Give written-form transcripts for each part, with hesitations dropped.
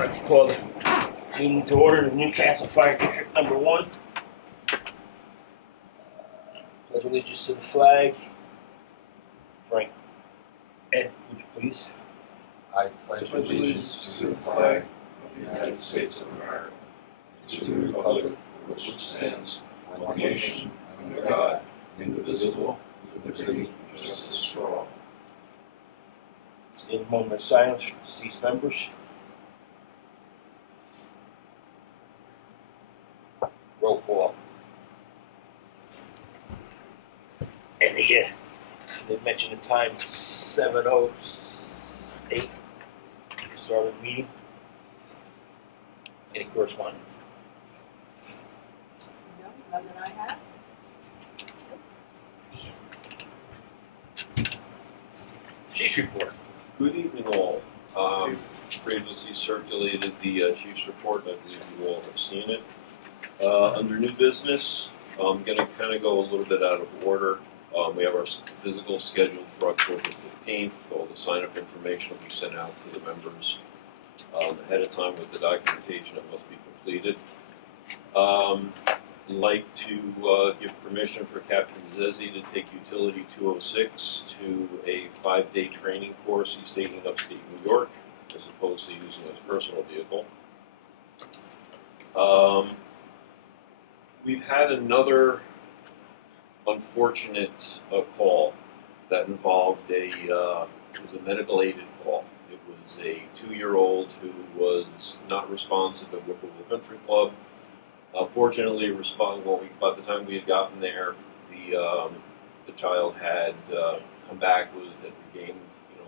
like to call the meeting to order, the Newcastle Fire District number 1. Pledge allegiance to the flag. Frank, Ed, would you please? I pledge allegiance to the flag of the United States of America, and to the republic for which it stands, one nation, under God, indivisible, with liberty and justice for all. Stand a moment of silence for deceased members. Roll call. And they mentioned the time, 7:08. Start of the meeting. Any correspondence? No, none that I have. Chief's report. Good evening, all. Previously circulated the Chief's report. I believe you all have seen it. Under new business, I'm going to kind of go a little bit out of order. We have our physical scheduled for October 15th. All the sign-up information will be sent out to the members ahead of time with the documentation that must be completed. I'd like to give permission for Captain Zezzi to take Utility 206 to a 5-day training course he's taking upstate New York, as opposed to using his personal vehicle. We've had another unfortunate call that involved it was a medical aided call. It was a 2-year-old who was not responsive at Whippoorwill Country Club. Fortunately, by the time we had gotten there, the child had come back, had regained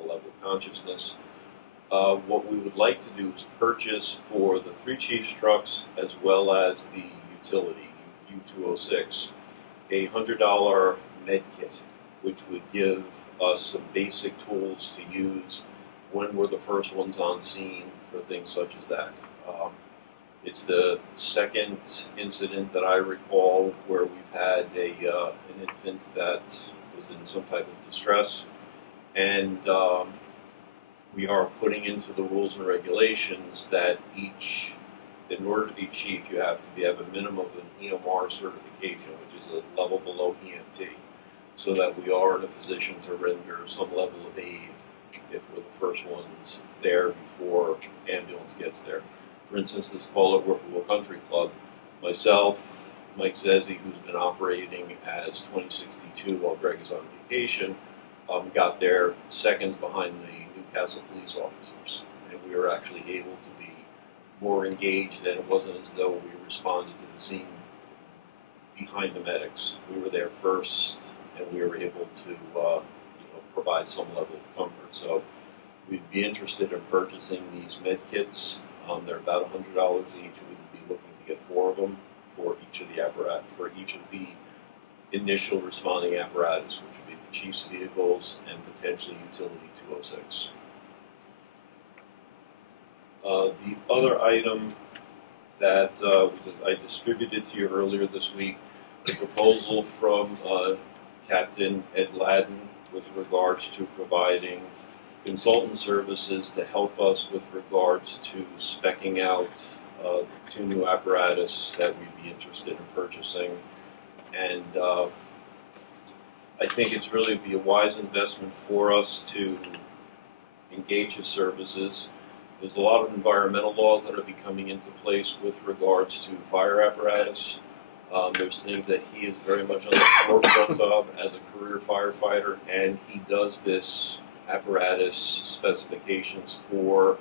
level of consciousness. What we would like to do is purchase for the 3 Chiefs trucks as well as the utility U206 a $100 med kit, which would give us some basic tools to use when we're the first ones on scene for things such as that. It's the second incident that I recall where we've had an infant that was in some type of distress, and we are putting into the rules and regulations that in order to be chief, you have to have a minimum of an EMR certification, which is a level below EMT, so that we are in a position to render some level of aid if we're the first ones there before ambulance gets there. For instance, this call at Whippoorwill Country Club, myself, Mike Zezzi, who's been operating as 2062 while Greg is on vacation, got there seconds behind the Newcastle police officers, and we were actually able to be more engaged, and it wasn't as though we responded to the scene behind the medics. We were there first, and we were able to provide some level of comfort. So we'd be interested in purchasing these med kits. They're about $100 each. We'd be looking to get 4 of them for each of the initial responding apparatus, which would be the Chief's vehicles and potentially Utility 206. The other item that I distributed to you earlier this week, the proposal from Captain Ed Ladden with regards to providing consultant services to help us with regards to speccing out 2 new apparatus that we'd be interested in purchasing. And I think it's really be a wise investment for us to engage his services. There's a lot of environmental laws that are coming into place with regards to fire apparatus. There's things that he is very much on the forefront of as a career firefighter, and he does this apparatus specifications for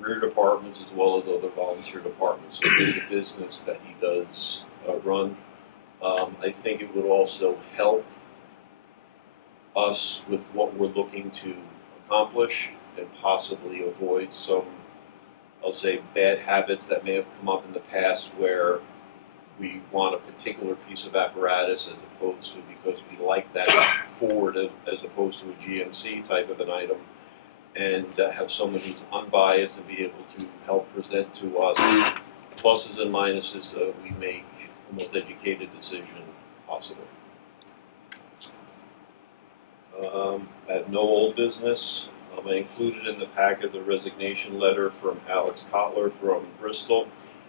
career departments as well as other volunteer departments. So it is a business that he does run. I think it would also help us with what we're looking to accomplish and possibly avoid some, I'll say, bad habits that may have come up in the past where we want a particular piece of apparatus as opposed to because we like that Ford as opposed to a GMC type of an item, and have someone who's unbiased and be able to help present to us pluses and minuses so that we make the most educated decision possible. I have no old business. I included in the packet the resignation letter from Alex Kotler from Bristol.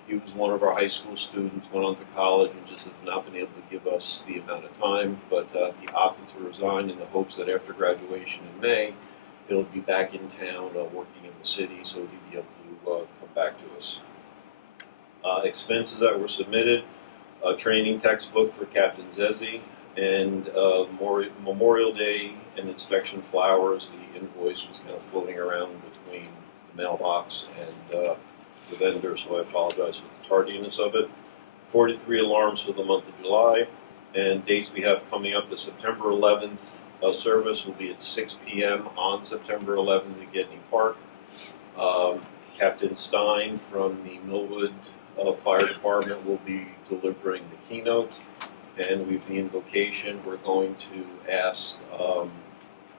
He was one of our high school students, went on to college, and just has not been able to give us the amount of time, but he opted to resign in the hopes that after graduation in May, he'll be back in town working in the city, so he'll be able to come back to us. Expenses that were submitted, a training textbook for Captain Zezzi, and Memorial Day and inspection flowers. The invoice was kind of floating around between the mailbox and the vendor, so I apologize for the tardiness of it. 43 alarms for the month of July, and dates we have coming up. The September 11th service will be at 6 p.m. on September 11th at Getney Park. Captain Stein from the Millwood Fire Department will be delivering the keynote, and we've the invocation. We're going to ask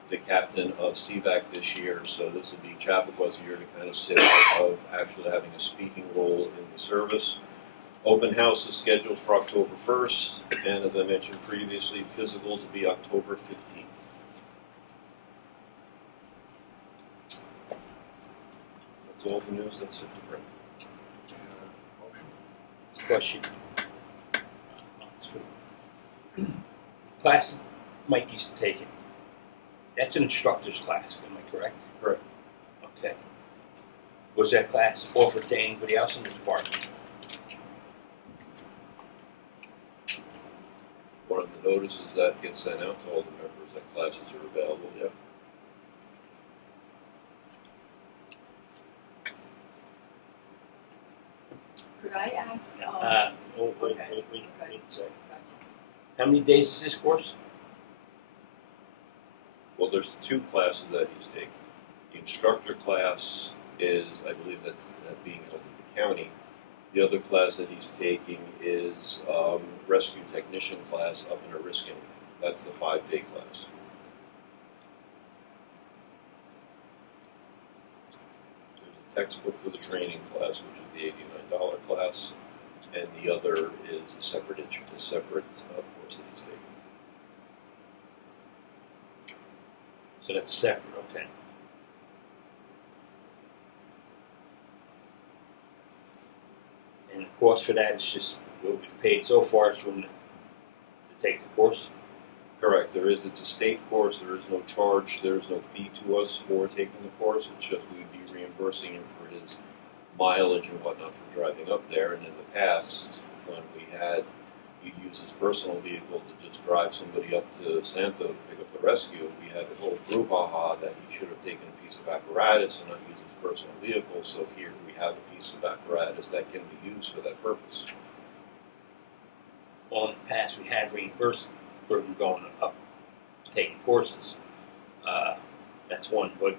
the captain of CVAC this year, so this will be Chappaqua year to kind of sit out of actually having a speaking role in the service. Open house is scheduled for October 1st, and as I mentioned previously, physicals will be October 15th. That's all the news that's it to bring. Question. Class Mike used to take it. That's an instructor's class, am I correct? Correct. Okay. Was that class offered to anybody else in the department? One of the notices that gets sent out to all the members that classes are available, yeah. Could I ask? Wait Okay. a second. How many days is this course? Well, there's two classes that he's taking. The instructor class is, I believe that's being held at the county. The other class that he's taking is rescue technician class up in Eriskin. That's the 5-day class. There's a textbook for the training class, which is the $89 class, and the other is a separate course that he's taking. So that's separate, okay. And the cost for that is just what we've paid so far is from to take the course? Correct. It's a state course. There is no charge. There is no fee to us for taking the course. It's just we'd be reimbursing him for his mileage and whatnot for driving up there. And in the past, when he'd use his personal vehicle to just drive somebody up to Santo to pick up the rescue, we had a whole brouhaha that he should have taken a piece of apparatus and not used his personal vehicle. So here we have a piece of apparatus that can be used for that purpose. Well, in the past, we had reimbursed for him going up, taking courses. That's one. But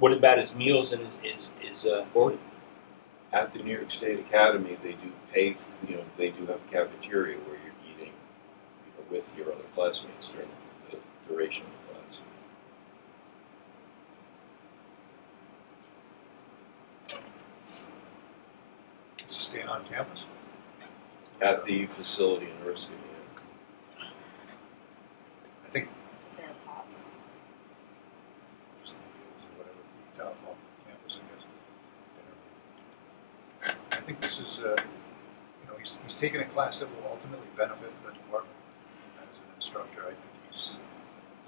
what about his meals and his boarding? At the New York State Academy, they do pay. They do have a cafeteria where you're eating, with your other classmates during the duration of the class. Is he staying on campus? At the facility in Eriskin. I think Is there a cost? just whatever feeds out off campus, I guess. I think this is, he's taking a class that will ultimately benefit the department as an instructor. I think he's.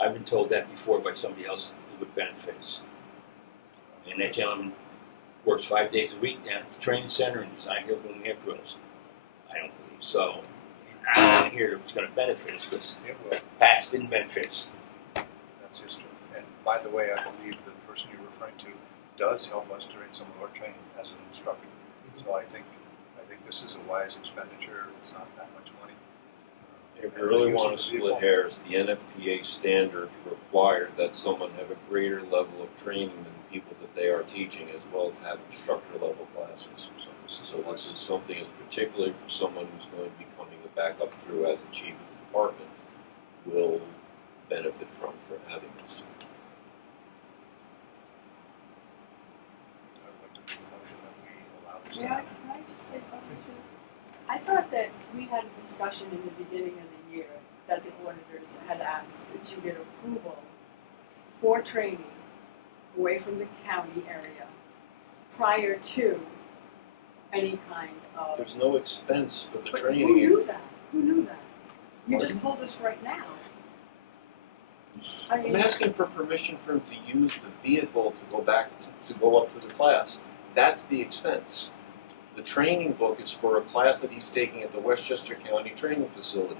I've been told that before by somebody else who would benefit us. And that gentleman works 5 days a week down at the training center and he's not here when we have drills. I don't believe so. I don't want to hear it was going to benefit us because It will. past didn't benefit us. That's history. And by the way, I believe the person you're referring to does help us during some of our training as an instructor. So I think this is a wise expenditure. It's not that much money. If you really want to split hairs, the NFPA standards require that someone have a greater level of training than the people that they are teaching, as well as have instructor level classes. So this is something as particularly for someone who's going to be coming back up through as a chief of the department will benefit from for having this. I'd like to make a motion that we allow this to Can happen. I just say something too? I thought that we had a discussion in the beginning of the year that the auditors had asked to get approval for training away from the county area prior to any kind of. There's no expense for the But training. who knew that? Who knew that? You Pardon? just told us right now. I I'm mean, asking for permission for him to use the vehicle to go back to go up to the class. That's the expense. The training book is for a class that he's taking at the Westchester County Training Facility.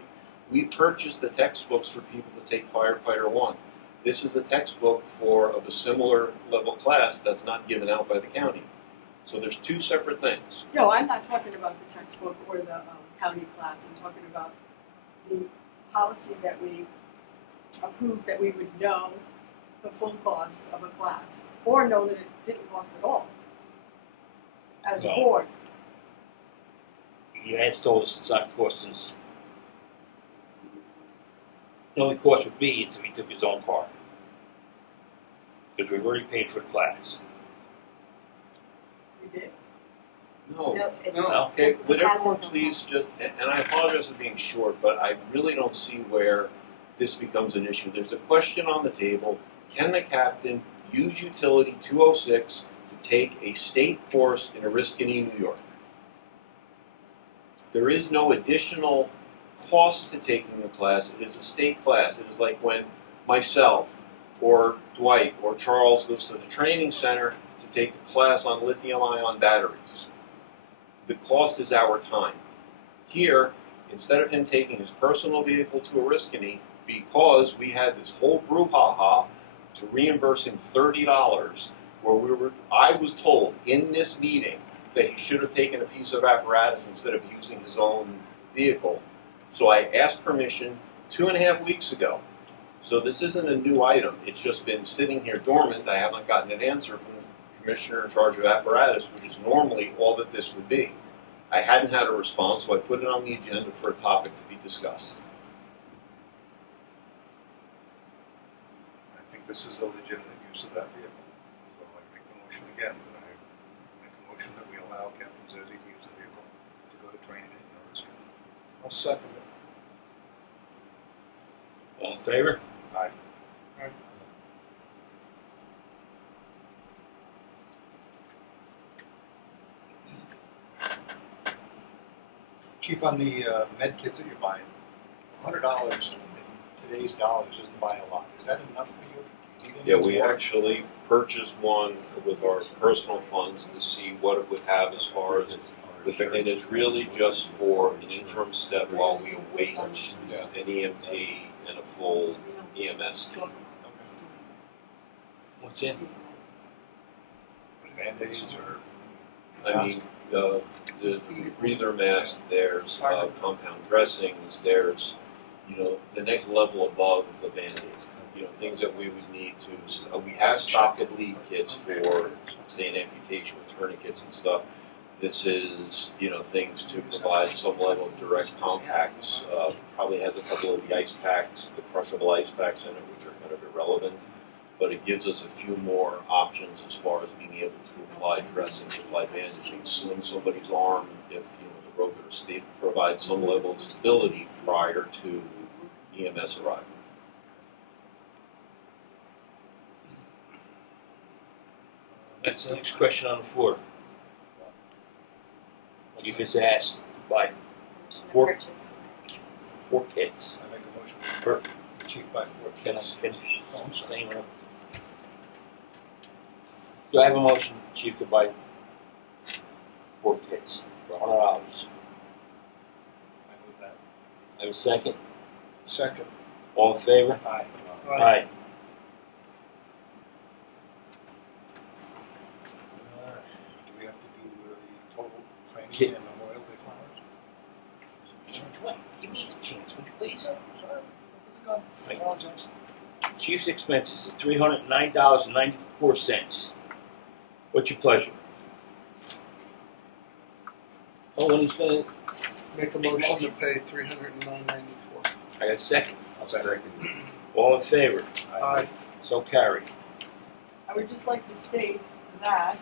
We purchased the textbooks for people to take Firefighter 1. This is a textbook for of a similar level class that's not given out by the county. So there's two separate things. no, I'm not talking about the textbook or the county class. I'm talking about the policy that we approved that we would know the full cost of a class or know that it didn't cost at all as a No. board. He has told us it's not costing us. The only cost would be is if he took his own car. Because we've already paid for the class. We did. No. No. Okay, The would class everyone has no please cost. just, and I apologize for being short, but I really don't see where this becomes an issue. There's a question on the table, can the captain use utility 206 to take a state course in Oriskany, New York? There is no additional cost to taking the class. It is a state class. It is like when myself or Dwight or Charles goes to the training center to take a class on lithium-ion batteries. The cost is our time. Here, instead of him taking his personal vehicle to Oriskany, because we had this whole brouhaha to reimburse him $30, where I was told in this meeting that he should have taken a piece of apparatus instead of using his own vehicle. So I asked permission 2.5 weeks ago. So this isn't a new item. It's just been sitting here dormant. I haven't gotten an answer from the commissioner in charge of apparatus, which is normally all that this would be. I hadn't had a response, so I put it on the agenda for a topic to be discussed. I think this is a legitimate use of that vehicle. So I make the motion again, that I make a motion that we allow Captain Zezzi to use the vehicle to go to training in Oriskany. I'll second it. All in favor? Aye. Chief, on the med kits that you're buying, $100 in today's dollars doesn't buy a lot. Is that enough for you? Do you need Yeah, any we more? actually purchased one with our personal funds to see what it would have as far as and it's really just for an interim step while we await an EMT and a full EMS team. What's in? Band-Aids or I mean, the breather mask, there's compound dressings, there's, the next level above the Band-Aids. Things that we would need to, we have stocked of lead kits for, say, an amputation with tourniquets and stuff. This is, things to provide some level of direct compacts. Probably has a couple of the ice packs, the crushable ice packs in it, which are kind of irrelevant. But it gives us a few more options as far as being able to apply dressing, apply bandaging, sling somebody's arm if, it's a broken or state, provide some level of stability prior to EMS arrival. That's the next question on the floor. You just asked to buy Four- Purchase. 4 kits. I make a motion. Perfect. Chief buy 4 Can I kits. finish? Staying up. Do I have a motion, Chief, to buy 4 kits for $100? I move that. I have a second. Second. All in favor? Aye. Aye. Do we have to do the total training Kit. and Memorial Day flowers? Give me a chance, would you please? Sorry. I apologize. Chief's expenses are $309.94. What's your pleasure? Oh, and he's gonna, Make a motion to pay $309.94. I got a second. I'll second. All in favor? Aye. So carried. I would just like to state that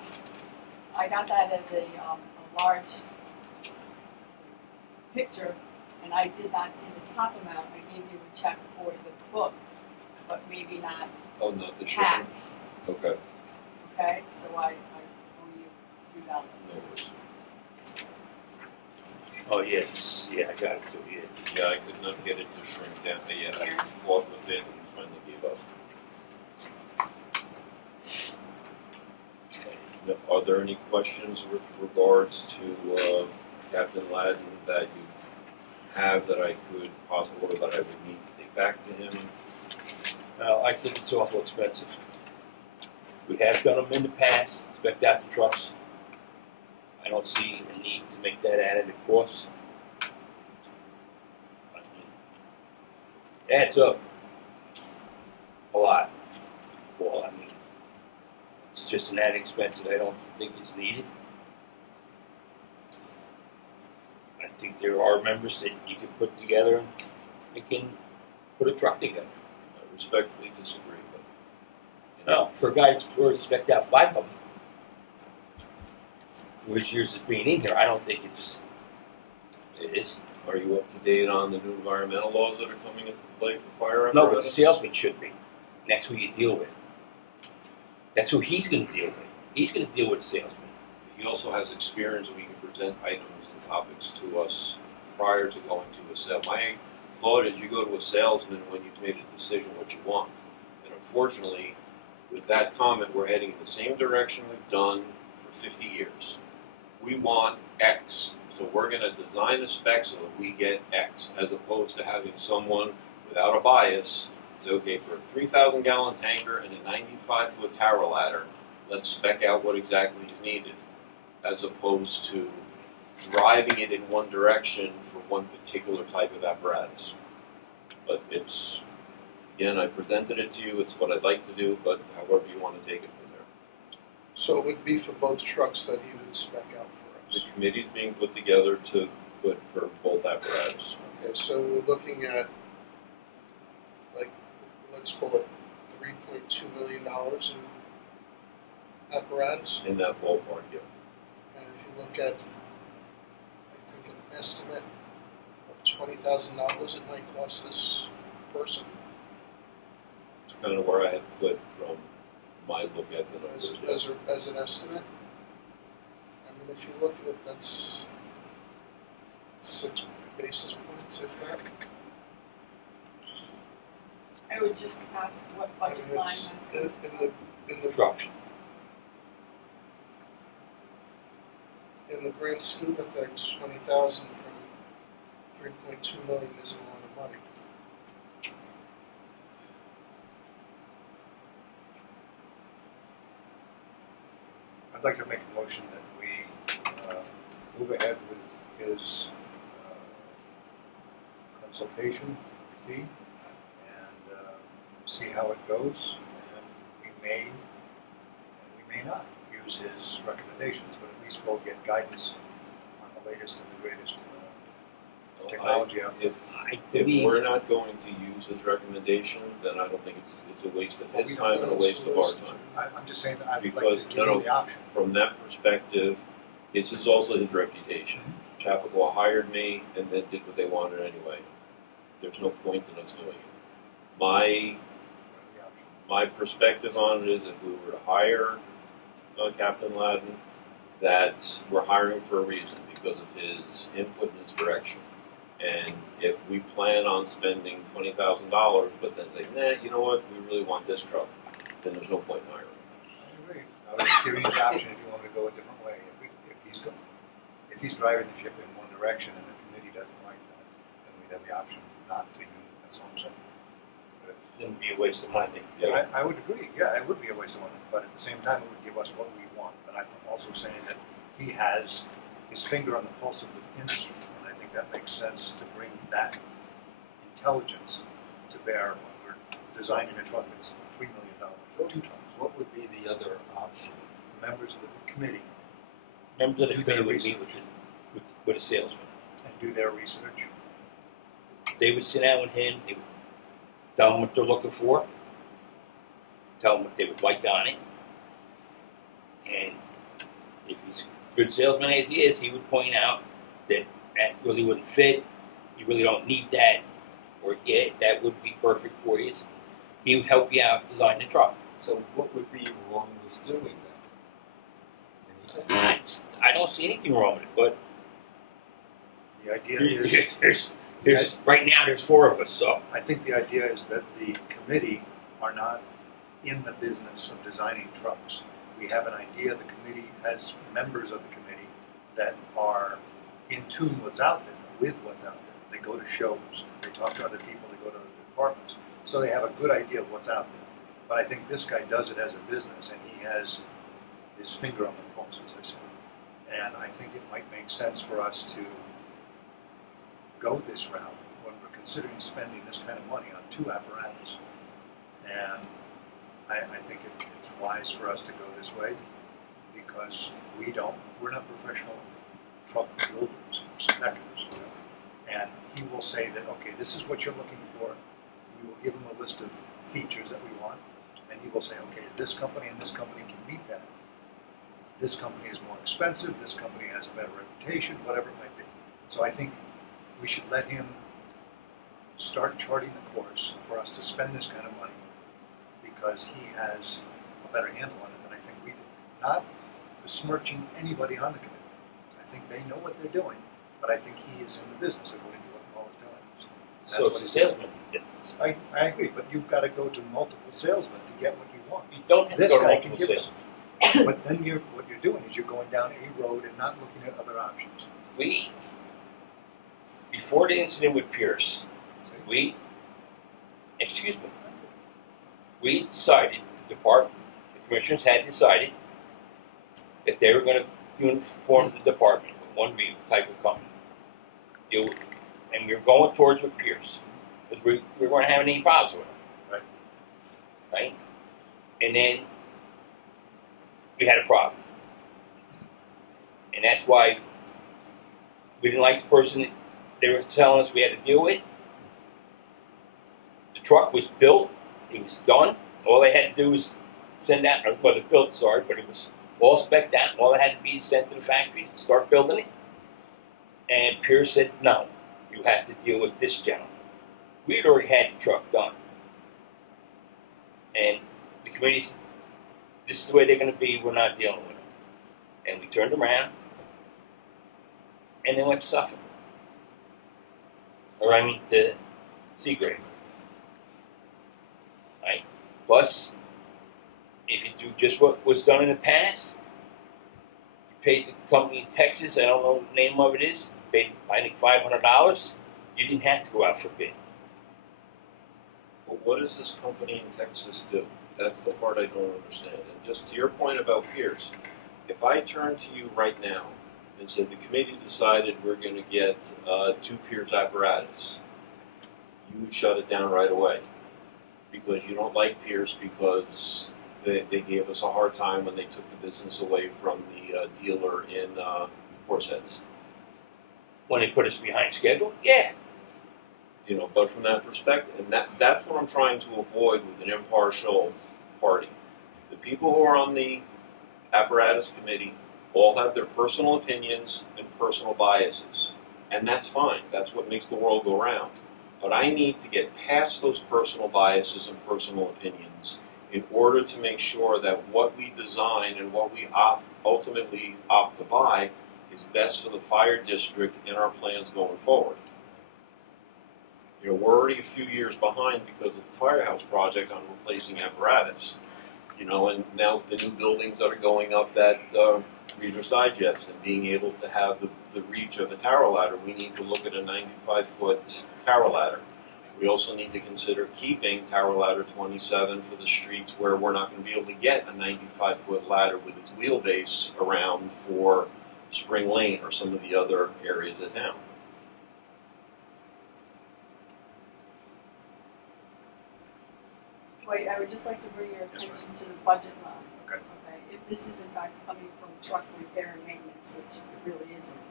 I got that as a large picture, and I did not see the top amount. I gave you a check for the book, but maybe not Oh, not the shipping? tax, Okay. okay? So I owe you a few dollars. No worries. Oh, yes, yeah, I got it too, yeah. Yeah, I could not get it to shrink down. Yeah, I fought with it and finally gave up. Now, are there any questions with regards to Captain Ladden that you have that I could possibly, or that I would need to take back to him? Well, I think it's awful expensive. We have done them in the past, spec'd out the trucks. I don't see a need to make that added cost. I mean, adds up a lot. Well, I mean, it's just an added expense that I don't think is needed. I think there are members that you can put together and you can put a truck together. I respectfully disagree, but No, for a guy that's already spec'd out 5 of them, which yours is being in here, I don't think it is. are you up to date on the new environmental laws that are coming into play for fire No, apparatus? but the salesman should be. And that's who you deal with. That's who he's going to deal with. He's going to deal with the salesman. He also has experience, and we can present items and topics to us prior to going to a sale. My thought is you go to a salesman when you've made a decision what you want. And unfortunately, with that comment, we're heading in the same direction we've done for 50 years. We want X, so we're going to design a spec so that we get X, as opposed to having someone without a bias say, okay, for a 3,000 gallon tanker and a 95-foot tower ladder, let's spec out what exactly is needed, as opposed to driving it in one direction for one particular type of apparatus. But it's, again, I presented it to you, it's what I'd like to do, but however you want to take it from there. So it would be for both trucks that he would spec out for The us. committee's being put together to put for both apparatus. Okay, so we're looking at, like, let's call it $3.2 million in apparatus. In that ballpark, yeah. And if you look at, I think, an estimate of $20,000 it might cost this person It's kind of where I had put from my look at the numbers. as an estimate. I mean, if you look at it, that's 6 basis points, if that. I would just ask what I budget mean, line it's that's in the Trucks. in the grand scheme of things, 20,000 from 3.2 million isn't a lot of money. I'd like to make a motion that we move ahead with his consultation fee and see how it goes. And we may and we may not use his recommendations, but at least we'll get guidance on the latest and the greatest technology out there. If we're not going to use his recommendation, then I don't think it's a waste of his time and a waste of our time. I'm just saying that I'd like Because to give you the option. from that perspective, it's also his reputation. Chappaqua hired me and then did what they wanted anyway. There's no point in us doing it. My perspective on it is if we were to hire Captain Ladden, that we're hiring for a reason because of his input and his direction. And if we plan on spending $20,000, but then say, nah, you know what, we really want this truck, then there's no point in hiring. I agree. I was giving you the option if you want to go a different way. If he's driving the ship in one direction and the committee doesn't like that, then we'd have the option not to use it. That's all I'm saying. It would be a waste of money. Yeah. I would agree. Yeah, it would be a waste of money, but at the same time, it would give us what we want. But I'm also saying that he has his finger on the pulse of the industry, and I think that makes sense to bring that intelligence to bear when we're designing a truck that's $3 million or 2 trucks. What would be the other option? Members of the committee Remember that the Do their committee would meet with a salesman. and do their research. They would sit down with him, they would tell him what they're looking for, tell him what they would like on it, and if he's a good salesman as he is, he would point out that that really wouldn't fit, you really don't need that, or yeah, that would be perfect for you. He would help you out design the truck. So what would be wrong with doing that? Anything? I don't see anything wrong with it, but The idea is, there's right now there's 4 of us, so I think the idea is that the committee are not in the business of designing trucks. We have an idea, the committee has members of the committee that are in tune what's out there, with what's out there. They go to shows, they talk to other people, they go to other departments. So they have a good idea of what's out there. But I think this guy does it as a business, and he has his finger on the pulse, as I say. And I think it might make sense for us to go this route when we're considering spending this kind of money on 2 apparatus. And I think it's wise for us to go this way because we're not professional truck builders, specters, whatever. And he will say that, okay, this is what you're looking for. We will give him a list of features that we want. And he will say, okay, this company and this company can meet that. This company is more expensive, this company has a better reputation, whatever it might be. So I think we should let him start charting the course for us to spend this kind of money because he has a better handle on it than I think we do. Not besmirching anybody on the committee. I think they know what they're doing, but I think he is in the business according to what Paul is doing. so it's a salesman business. I agree, but you've got to go to multiple salesmen to get what you want. You don't have This to go to guy can multiple give salesmen. us. But then what you're doing is you're going down a road and not looking at other options. Before the incident with Pierce, See? we decided, the commissioners had decided that they were going to uniform the department with one type of company. And we were going towards with Pierce, because we weren't having any problems with them. Right? And then we had a problem. And that's why we didn't like the person that they were telling us we had to deal with. The truck was built, it was done. All they had to do was send out, or was built, sorry, but it was all spec'd out. All it had to be sent to the factory to start building it. And Pierce said, no, you have to deal with this gentleman. We had already had the truck done. And the committee said, this is the way they're going to be, we're not dealing with it. And we turned around, and they went to Suffolk. Or I mean to Seagrave. Right? Plus, if you do just what was done in the past, you paid the company in Texas, I don't know what the name of it is, you paid, I think, $500, you didn't have to go out for bid. But what does this company in Texas do? That's the part I don't understand. And just to your point about Pierce, if I turn to you right now and said the committee decided we're going to get 2 Pierce apparatus, you would shut it down right away because you don't like Pierce because they gave us a hard time when they took the business away from the dealer in Horseheads. When they put us behind schedule, yeah. You know, but from that perspective, and that's what I'm trying to avoid with an impartial party. The people who are on the apparatus committee all have their personal opinions and personal biases, and that's fine. That's what makes the world go round. But I need to get past those personal biases and personal opinions in order to make sure that what we design and what we ultimately opt to buy is best for the fire district and our plans going forward. You know, we're already a few years behind because of the firehouse project on replacing apparatus. You know, and now the new buildings that are going up at Reader's Digest and being able to have the reach of a tower ladder, we need to look at a 95-foot tower ladder. We also need to consider keeping tower ladder 27 for the streets where we're not going to be able to get a 95-foot ladder with its wheelbase around for Spring Lane or some of the other areas of town. Wait, I would just like to bring your attention to the budget line. Okay. If this is in fact coming from truck repair and maintenance, which it really isn't,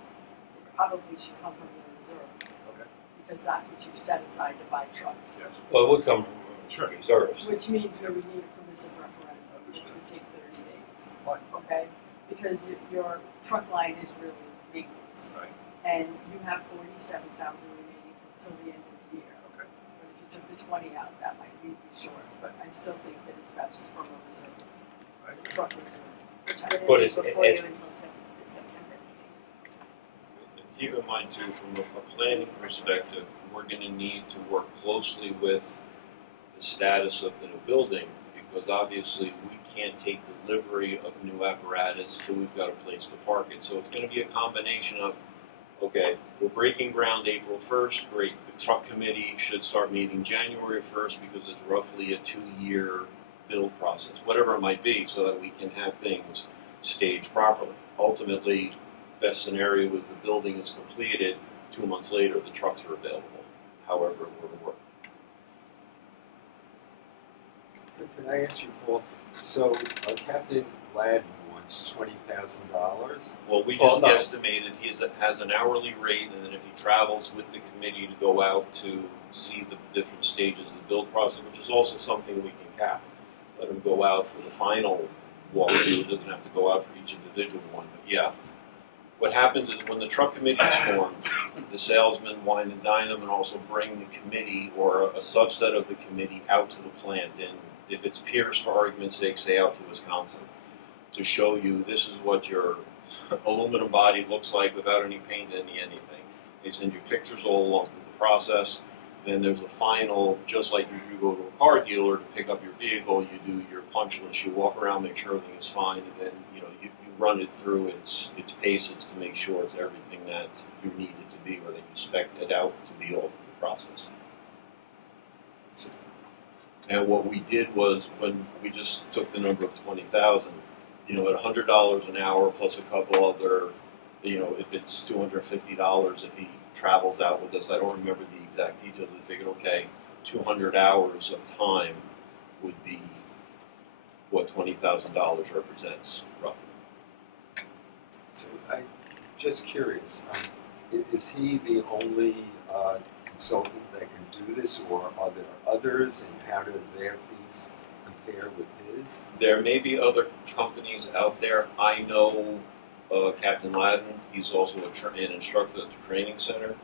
it probably should come from the reserve. Okay. Because that's what you've set aside to buy trucks. Yes. Well, it would come from Sure. reserves. Which means we would need a permissive referendum, which would take 30 days. Fine. Okay? Because your truck line is really maintenance. Right. And you have $47,000 remaining until the end of the year. Okay. But if you took the 20 out, that might be short, but I still think that it's best from a reserve, truck reserve. Which wouldn't But be it's- before it's- you until the September meeting. And keep in mind too, from a planning perspective, we're gonna need to work closely with the status of the new building, because obviously we can't take delivery of new apparatus till we've got a place to park it. So it's gonna be a combination of, okay, we're breaking ground April 1st, great. The truck committee should start meeting January 1st because it's roughly a 2-year build process, whatever it might be, so that we can have things staged properly. Ultimately, best scenario is the building is completed, 2 months later the trucks are available, however it would work. Can I ask you, Paul? So Captain Ladd wants $20,000. Well, we Oh, just no. estimated he has an hourly rate, and then if he travels with the committee to go out to see the different stages of the build process, which is also something we can cap. Let him go out for the final walkthrough. It doesn't have to go out for each individual one. But yeah, what happens is when the truck committee is formed, the salesmen wine and dine them and also bring the committee or a subset of the committee out to the plant. And if it's Pierce, for argument's sake, say out to Wisconsin, to show you this is what your aluminum body looks like without any paint, anything. They send you pictures all along through the process. Then there's a final, just like if you go to a car dealer to pick up your vehicle, you do your punch list, you walk around, make sure everything is fine, and then you run it through its paces to make sure it's everything that you need it to be, or that you spec it out to be all through the process. And what we did was, when we just took the number of 20,000, at $100 an hour plus a couple other, if it's $250 if he travels out with us. I don't remember the exact details. We figured, okay, 200 hours of time would be what $20,000 represents, roughly. So I'm just curious, is he the only consultant that can do this, or are there others, and how do their fees compare with his? There may be other companies out there. I know Captain Ladden. He's also an instructor at the training center,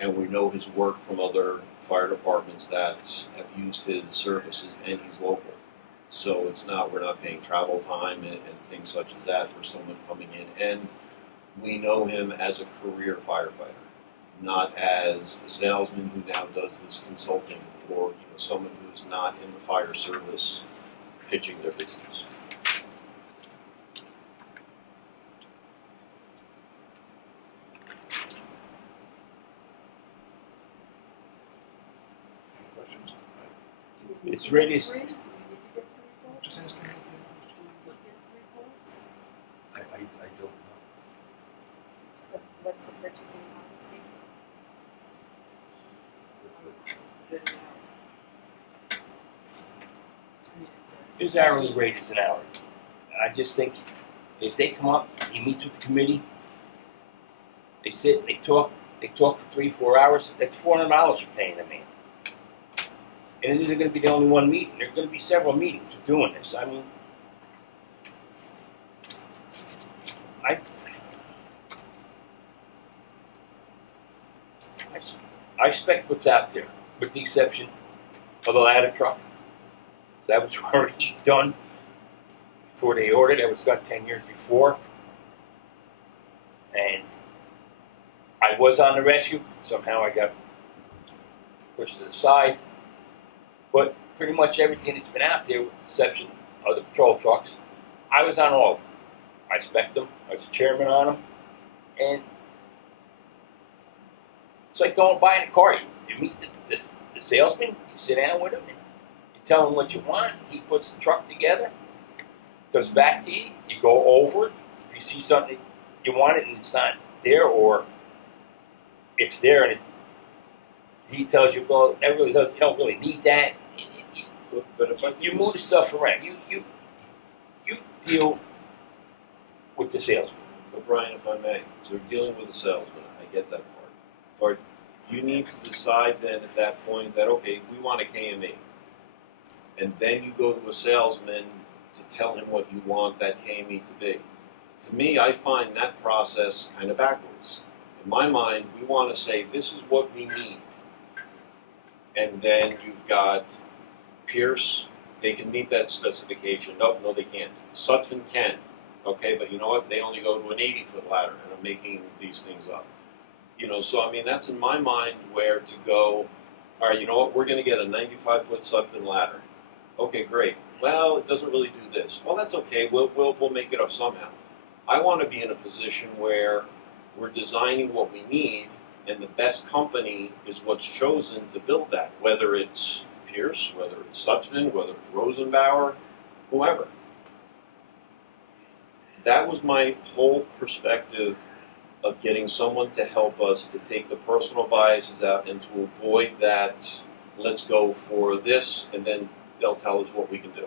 and we know his work from other fire departments that have used his services, and he's local. So we're not paying travel time and things such as that for someone coming in. And we know him as a career firefighter, not as a salesman who now does this consulting, or someone who's not in the fire service pitching their business. Questions? It's ready. Do we need to get 3 quotes? Just asking. Do we get 3 quotes? I don't know. What's the purchasing policy? Then, I mean, His hourly rate is an hour. I just think if they come up, he meets with the committee, they sit, they talk for 3-4 hours, that's $400 you're paying the man. And it isn't going to be the only one meeting. There's going to be several meetings of doing this. I mean, I expect what's out there, with the exception of the ladder truck. That was already done before they ordered. That was done 10 years before. And I was on the rescue. Somehow I got pushed to the side. But pretty much everything that's been out there, with the exception of the patrol trucks, I was on all of them. I expect them. I was chairman on them. And it's like going buying a car. You meet the salesman, you sit down with him, and you tell him what you want. He puts the truck together, goes back to you, you go over it. If you see something you want it and it's not there, or it's there and he tells you, well, that really doesn't, you don't really need that. But if I You move the stuff around. You deal with the salesman. But Brian, if I may, so we're dealing with a salesman. I get that part. But you need to decide then at that point that, okay, we want a KME. And then you go to a salesman to tell him what you want that KME to be. To me, I find that process kind of backwards. In my mind, we want to say, this is what we need. And then you've got Pierce, they can meet that specification. No, they can't. Sutphen can, okay, but you know what? They only go to an 80-foot ladder, and I'm making these things up. So I mean, that's in my mind where to go, all right, you know what? We're going to get a 95-foot Sutphen ladder. Okay, great. Well, it doesn't really do this. Well, that's okay. We'll make it up somehow. I want to be in a position where we're designing what we need, and the best company is what's chosen to build that, whether it's Pierce, whether it's Sutphen, whether it's Rosenbauer, whoever. That was my whole perspective of getting someone to help us to take the personal biases out and to avoid that, let's go for this, and then they'll tell us what we can do.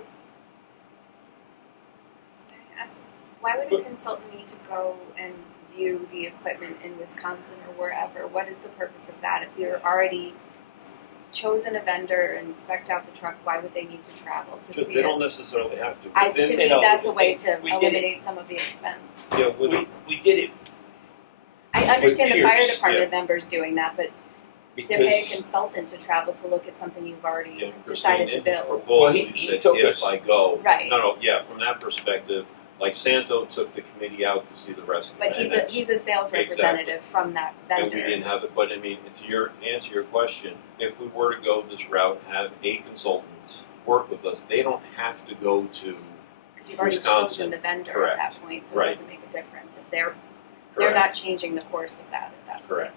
Why would a consultant need to go and view the equipment in Wisconsin or wherever? What is the purpose of that? If you're already chosen a vendor and spec'd out the truck, why would they need to travel to see it? They don't necessarily have to. To me, that's a way to eliminate some of the expense. Yeah, we did it. I understand the Pierce, fire department members doing that, but because to pay a consultant to travel to look at something you've already decided to build. Proposal, Well, he he said, took if us. I go. Right. No, from that perspective, like Santo took the committee out to see the rescue. But he's a sales representative from that vendor. And we didn't have it, but I mean, to answer your question, if we were to go this route, have a consultant work with us, they don't have to go to because you've already Wisconsin. chosen the vendor Correct. at that point, so Right. it doesn't make a difference if they're Correct. not changing the course of that at that point. Correct.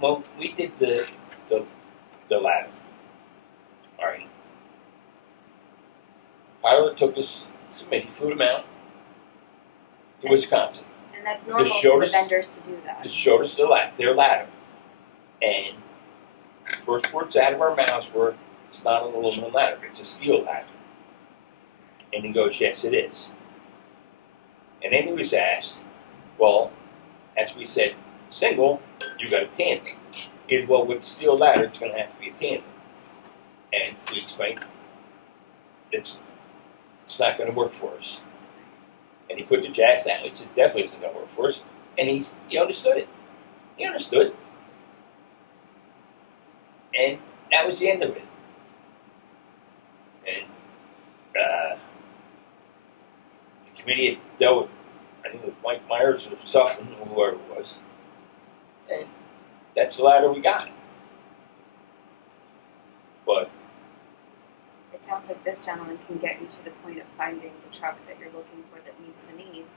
Well, we did the ladder. All right. Pilot took us he flew them out to Wisconsin. And that's normal Just for showed the us- vendors to do that. Just showed us their ladder. And first words out of our mouths were, it's not an aluminum ladder, it's a steel ladder. And he goes, yes, it is. And then he was asked, well, as we said, single, you got a tandem. Well, with the steel ladder, it's going to have to be a tandem. And we explained, it's not going to work for us. And he put the jacks out, and he said, definitely isn't going to work for us. And he understood it. He understood. And that was the end of it. And the committee had dealt with, I think it was Mike Myers or Sutphen, or whoever it was. And that's the ladder we got. But It sounds like this gentleman can get you to the point of finding the truck that you're looking for that meets the needs,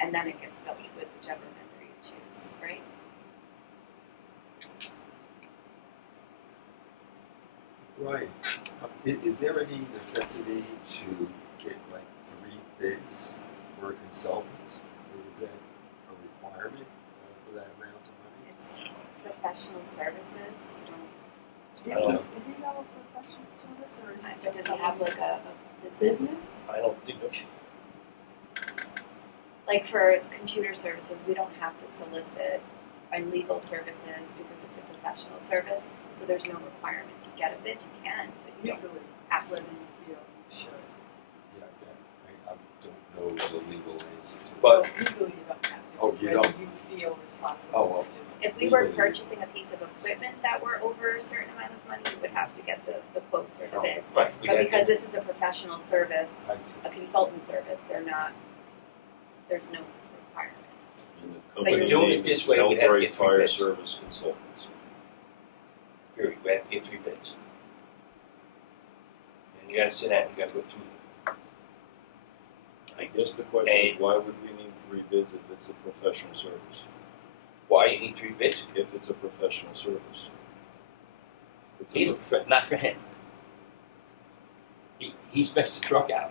and then it gets built with whichever vendor you choose, right? Right. Is there any necessity to get like 3 bids for a consultant? Is that a requirement for that amount of money? It's professional services. You don't. Is he our professional service or is he Does just he have like a business? I don't think Like for computer services, we don't have to solicit and legal services because it's a professional service. So there's no requirement to get a bid. You can, but you don't Legally, have to. whether you feel you should. Yeah, I don't know the legal answer to But- Well, legally you don't have to. Oh, it's you whether don't? you feel responsible Oh, well. to do it. If we were Legally. purchasing a piece of equipment that were over a certain amount of money, we would have to get the quotes or the Oh, bids. right. But because this is a professional service, I'd say- a consultant service, there's no requirement. And the But company you're doing name it this is way, we'd have to Belgrade get 3 Fire bids. Service Consultants. period. We have to get 3 bids. And you got to sit down. You got to go through them. I guess the question is, why would we need 3 bids if it's a professional service? Why you need 3 bids? If it's a professional service. It's a Not for him. He specs the truck out.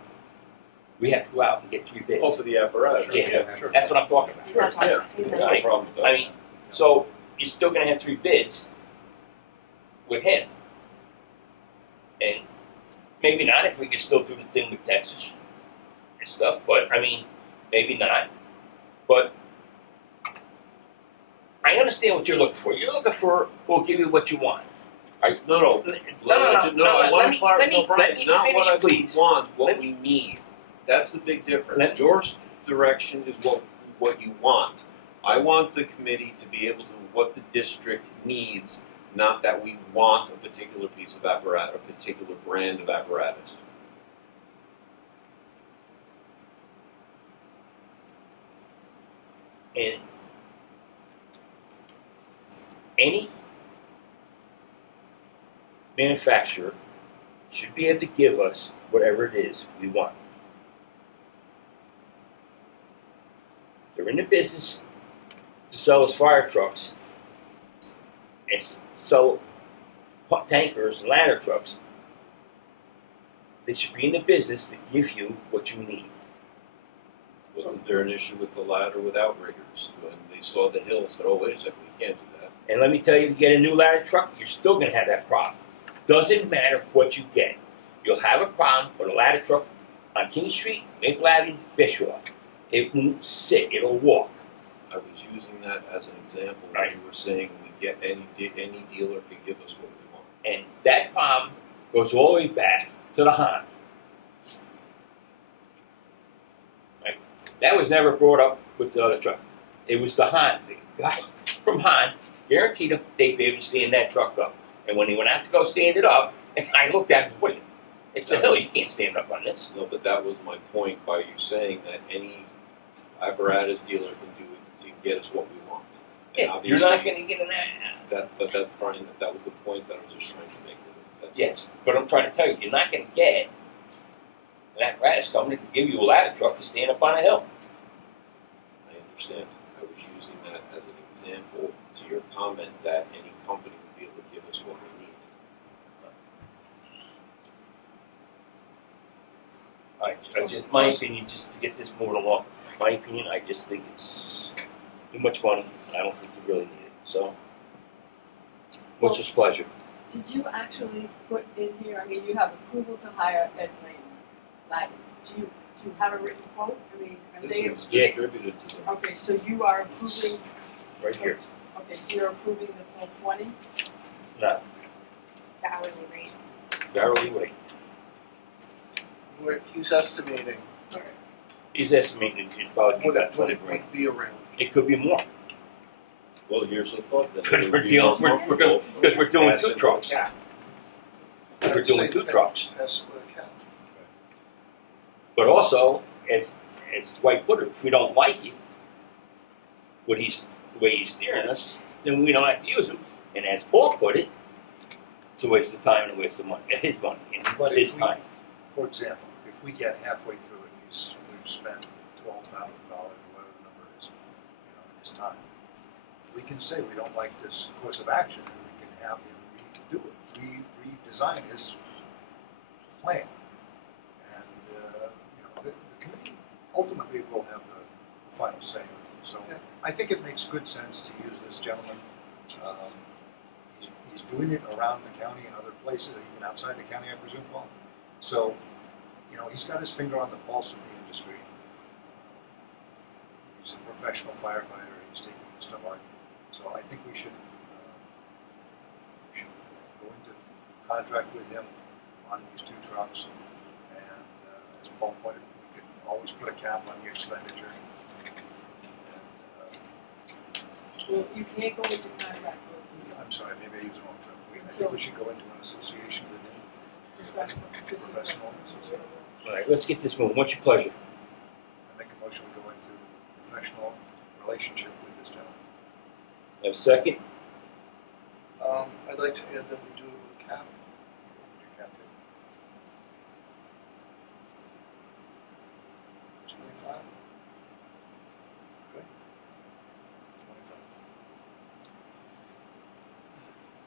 We have to go out and get 3 bids. for the apparatus. Yeah, sure. That's what I'm talking about. He's not talking Yeah, about, he's not no Right. problem with that. I mean, so you're still going to have 3 bids with him. And maybe not if we can still do the thing with Texas and stuff, but I mean, maybe not. But I understand what you're looking for. You're looking for, we'll give you what you want. No, I want I to want to clarify. No, Brian, let me not finish, what I please. want, what Let we need. That's the big difference. Let- Your direction is what you want. I want the committee to be able to what the district needs, not that we want a particular piece of apparatus, a particular brand of apparatus. And any manufacturer should be able to give us whatever it is we want. They're in the business to sell us fire trucks and sell tankers and ladder trucks. They should be in the business to give you what you need. Wasn't there an issue with the ladder with outriggers when they saw the hill and said, "Oh, wait a second, we can't do that"? And let me tell you, to get a new ladder truck, you're still going to have that problem. Doesn't matter what you get. You'll have a problem with a ladder truck on King Street, Maple Avenue, Bischoff. It won't sit. It'll walk. I was using that as an example when Right. you were saying we get any dealer can give us what we want. And that problem goes all the way back to the Honda. Right? That was never brought up with the other truck. It was the Honda. The guy from Honda guaranteed them they'd be able to stand that truck up. And when he went out to go stand it up, and I looked at him, wait, it's a hill. You can't stand up on this. No, but that was my point by you saying that any apparatus dealer can do it to get us what we want. And Yeah, you're not going to get an But that's Brian. That was the point that I was just trying to make. That's Yes, but I'm trying to tell you, you're not going to get an apparatus company to give you a ladder truck to stand up on a hill. I understand. I was using that as an example to your comment that any company would be able to give us what we need. My opinion, just to get this moving along, my opinion, I just think it's too much money. I don't think you really need it. So, what's your pleasure? Did you actually put in here, I mean, you have approval to hire Ed Lane. Like, do you have a written quote? I mean, are This they, is Yeah. distributed to them. okay, so you are approving, Right here. okay, so you're approving the full 20? No, The hourly rate. hourly rate. He's estimating, He's estimating it'd probably be would about it, 20 would grand. it be around? It could be more. Well, here's the thought then. Because It we're would be dealing, more we're, comfortable because we're doing passing two the trucks. cap. We're I'd doing say two trucks. pass it with a cap. But also, as Dwight put it, if we don't like it, the way he's steering us, then we don't have to use him. And as Paul put it, it's a waste of time and a waste of money, his money, and But his if we- time. For example, if we get halfway through it, we've spent $12,000 or whatever the number is, in his time. We can say we don't like this course of action, and we can have him redo it, redesign his plan. And, the committee ultimately will have the final say. So I think it makes good sense to use this gentleman. He's doing it around the county and other places, even outside the county, I presume, Paul. So, he's got his finger on the pulse of the industry. He's a professional firefighter. He's taking this to heart. So I think we should go into contract with him on these two trucks. And as Paul pointed, we could always put a cap on the expenditure. Well, you can't go into contract with I'm sorry, maybe I used the wrong term. I think we should go into an association with him, professional. This is professional association. All right, let's get this moving. What's your pleasure? I make a motion to go into a professional relationship with this gentleman. Have a second? I'd like to add that we do it with a cap. You have to- 25. Okay. 25.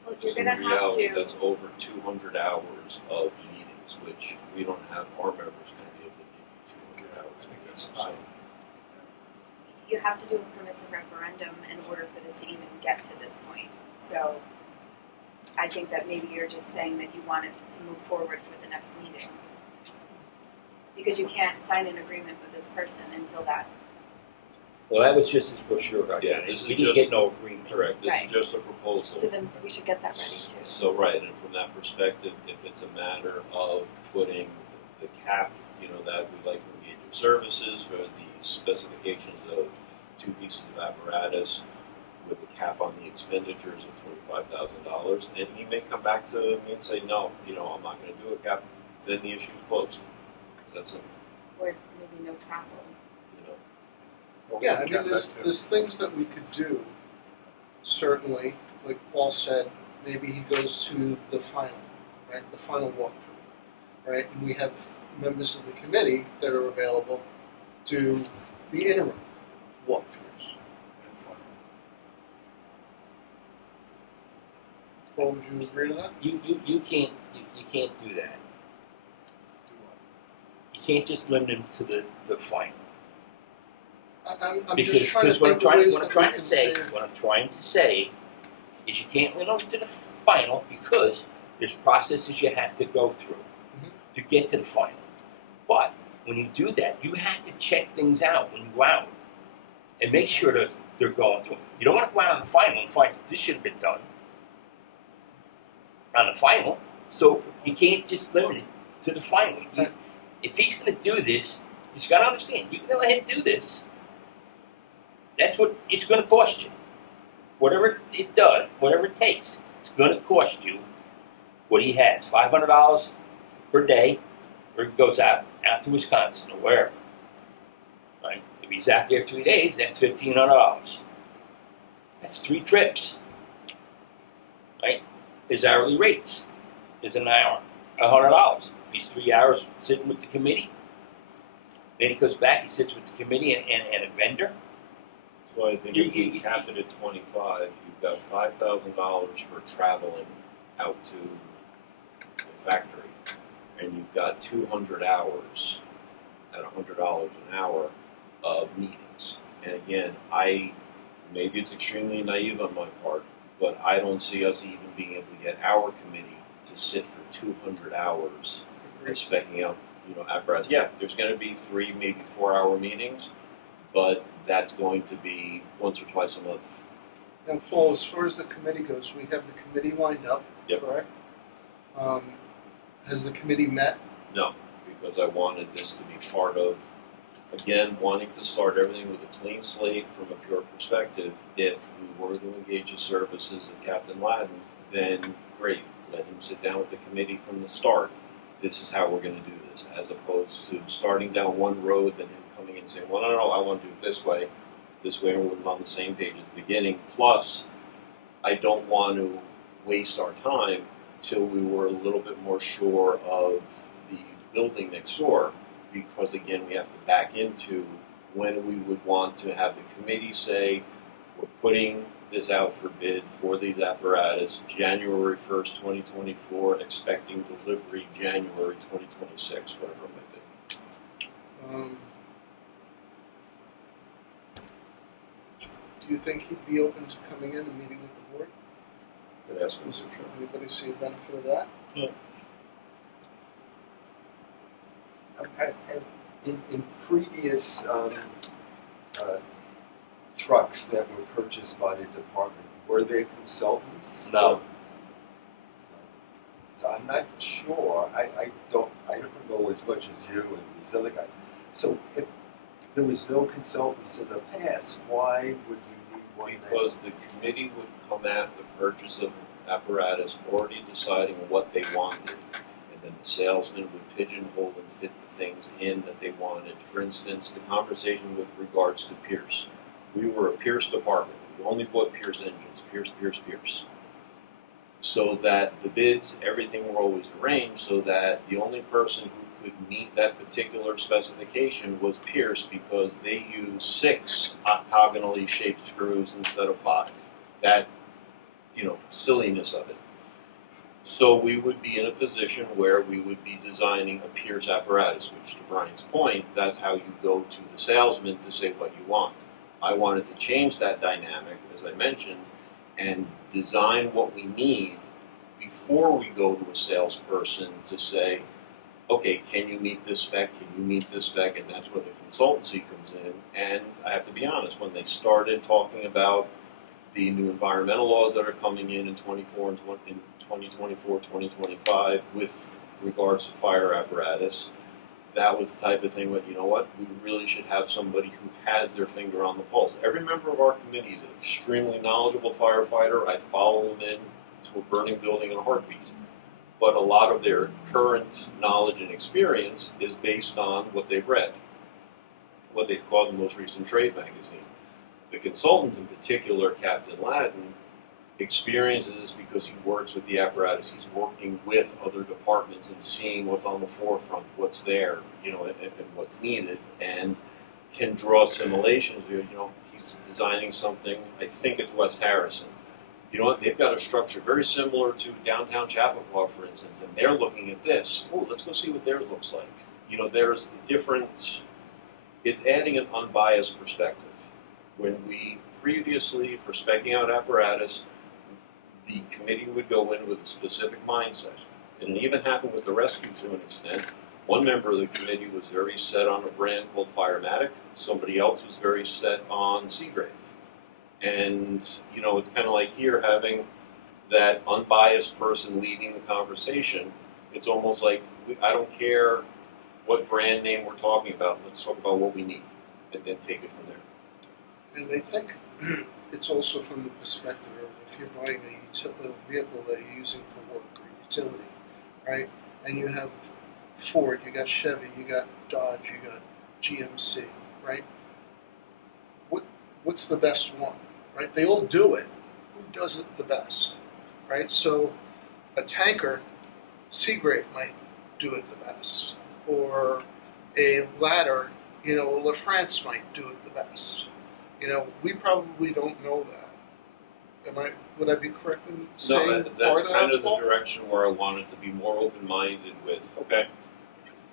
Well, you're So gonna in have reality, to. that's over 200 hours of meetings, which we don't have. Our members going to be able to give you 200 hours. I think that's of fine. You have to do a permissive referendum in order for this to even get to this point. So I think that maybe you're just saying that you want it to move forward for the next meeting. Because you can't sign an agreement with this person until that. Well, that was just his brochure. Right? Yeah, this is We didn't just- get no agreement. Correct. This Right. is just a proposal. So then we should get that ready too. So right, and from that perspective, if it's a matter of putting the cap, that we'd like to engage in services for the specifications of two pieces of apparatus, with a cap on the expenditures of $25,000, and he may come back to me and say, no, I'm not going to do a cap. Then the issue is closed. That's it. Or maybe no travel. Yeah, I mean, there's things that we could do, certainly, like Paul said, maybe he goes to the final, right, the final walkthrough, right, and we have members of the committee that are available to the interim walkthroughs. Paul, would you agree to that? You can't do that. You can't just limit him to the final. I'm Because just trying to what think of ways that we can what I'm trying to say is you can't limit him to the final because there's processes you have to go through to get to the final. But when you do that, you have to check things out when you go out and make sure that they're going through. You don't want to go out on the final and find that this should have been done on the final. So you can't just limit it to the final. If he's going to do this, he's got to understand, you can let him do this. That's what it's going to cost you. Whatever it does, whatever it takes, it's going to cost you what he has. $500 per day, or he goes out to Wisconsin or wherever. Right? If he's out there 3 days, that's $1,500. That's 3 trips. Right? His hourly rates is an hour, $100. If he's 3 hours sitting with the committee, then he goes back, he sits with the committee and a vendor. So I think if you cap it at 25, you've got $5,000 for traveling out to the factory, and you've got 200 hours at $100 an hour of meetings. And again, maybe it's extremely naive on my part, but I don't see us even being able to get our committee to sit for 200 hours specking out, apparatus. Yeah, there's going to be 3, maybe 4-hour meetings, but that's going to be once or twice a month. Now, Paul, as far as the committee goes, we have the committee lined up, Yep. correct? Has the committee met? No, because I wanted this to be part of, again, wanting to start everything with a clean slate from a pure perspective. If we were to engage the services of Captain Ladden, then great, let him sit down with the committee from the start. This is how we're going to do this, as opposed to starting down one road and him coming in and saying, well, no, I want to do it this way, and we're on the same page at the beginning. Plus, I don't want to waste our time till we were a little bit more sure of the building next door, because again, we have to back into when we would want to have the committee say, we're putting this out for bid for these apparatus January 1st, 2024, expecting delivery January 2026, whatever it might be. Do you think he'd be open to coming in and meeting with the board? Could ask him. Does anybody see a benefit of that? Yeah. In previous trucks that were purchased by the department, were they consultants? No. So I'm not sure. I don't know as much as you and these other guys. So if there was no consultants in the past, why would you need one now? Because the committee would come at the purchase of apparatus already deciding what they wanted, and then the salesman would pigeonhole and fit the things in that they wanted. For instance, the conversation with regards to Pierce. We were a Pierce department. We only bought Pierce engines, Pierce. So that the bids, everything were always arranged so that the only person who could meet that particular specification was Pierce, because they use 6 octagonally shaped screws instead of 5. That, silliness of it. So we would be in a position where we would be designing a Pierce apparatus, which, to Brian's point, that's how you go to the salesman to say what you want. I wanted to change that dynamic, as I mentioned, and design what we need before we go to a salesperson to say, okay, can you meet this spec? Can you meet this spec? And that's where the consultancy comes in. And I have to be honest, when they started talking about the new environmental laws that are coming in 2024 and 2025 with regards to fire apparatus, that was the type of thing that, you know what, we really should have somebody who has their finger on the pulse. Every member of our committee is an extremely knowledgeable firefighter. I'd follow them in to a burning building in a heartbeat. But a lot of their current knowledge and experience is based on what they've read, what they've called in the most recent trade magazine. The consultant in particular, Captain Ladden, experiences this because he works with the apparatus. He's working with other departments and seeing what's on the forefront, what's there, you know, and what's needed, and can draw simulations. You know, he's designing something. I think it's West Harrison. You know what? They've got a structure very similar to downtown Chappaqua, for instance, and they're looking at this. Oh, let's go see what theirs looks like. You know, there's different. It's adding an unbiased perspective. When we previously, for speccing out apparatus, the committee would go in with a specific mindset. And it even happened with the rescue to an extent. One member of the committee was very set on a brand called Firematic. Somebody else was very set on Seagrave. And, you know, it's kind of like here having that unbiased person leading the conversation. It's almost like, I don't care what brand name we're talking about. Let's talk about what we need and then take it from there. And I think it's also from the perspective of if you're buying a vehicle that you're using for work or utility, right? And you have Ford, you got Chevy, you got Dodge, you got GMC, right? What's the best one, right? They all do it. Who does it the best, right? So a tanker, Seagrave might do it the best, or a ladder, you know, a LaFrance might do it the best. You know, we probably don't know that. Would I be correct in saying No, part that's of that, kind of the Paul? direction where I wanted to be more open-minded with, okay,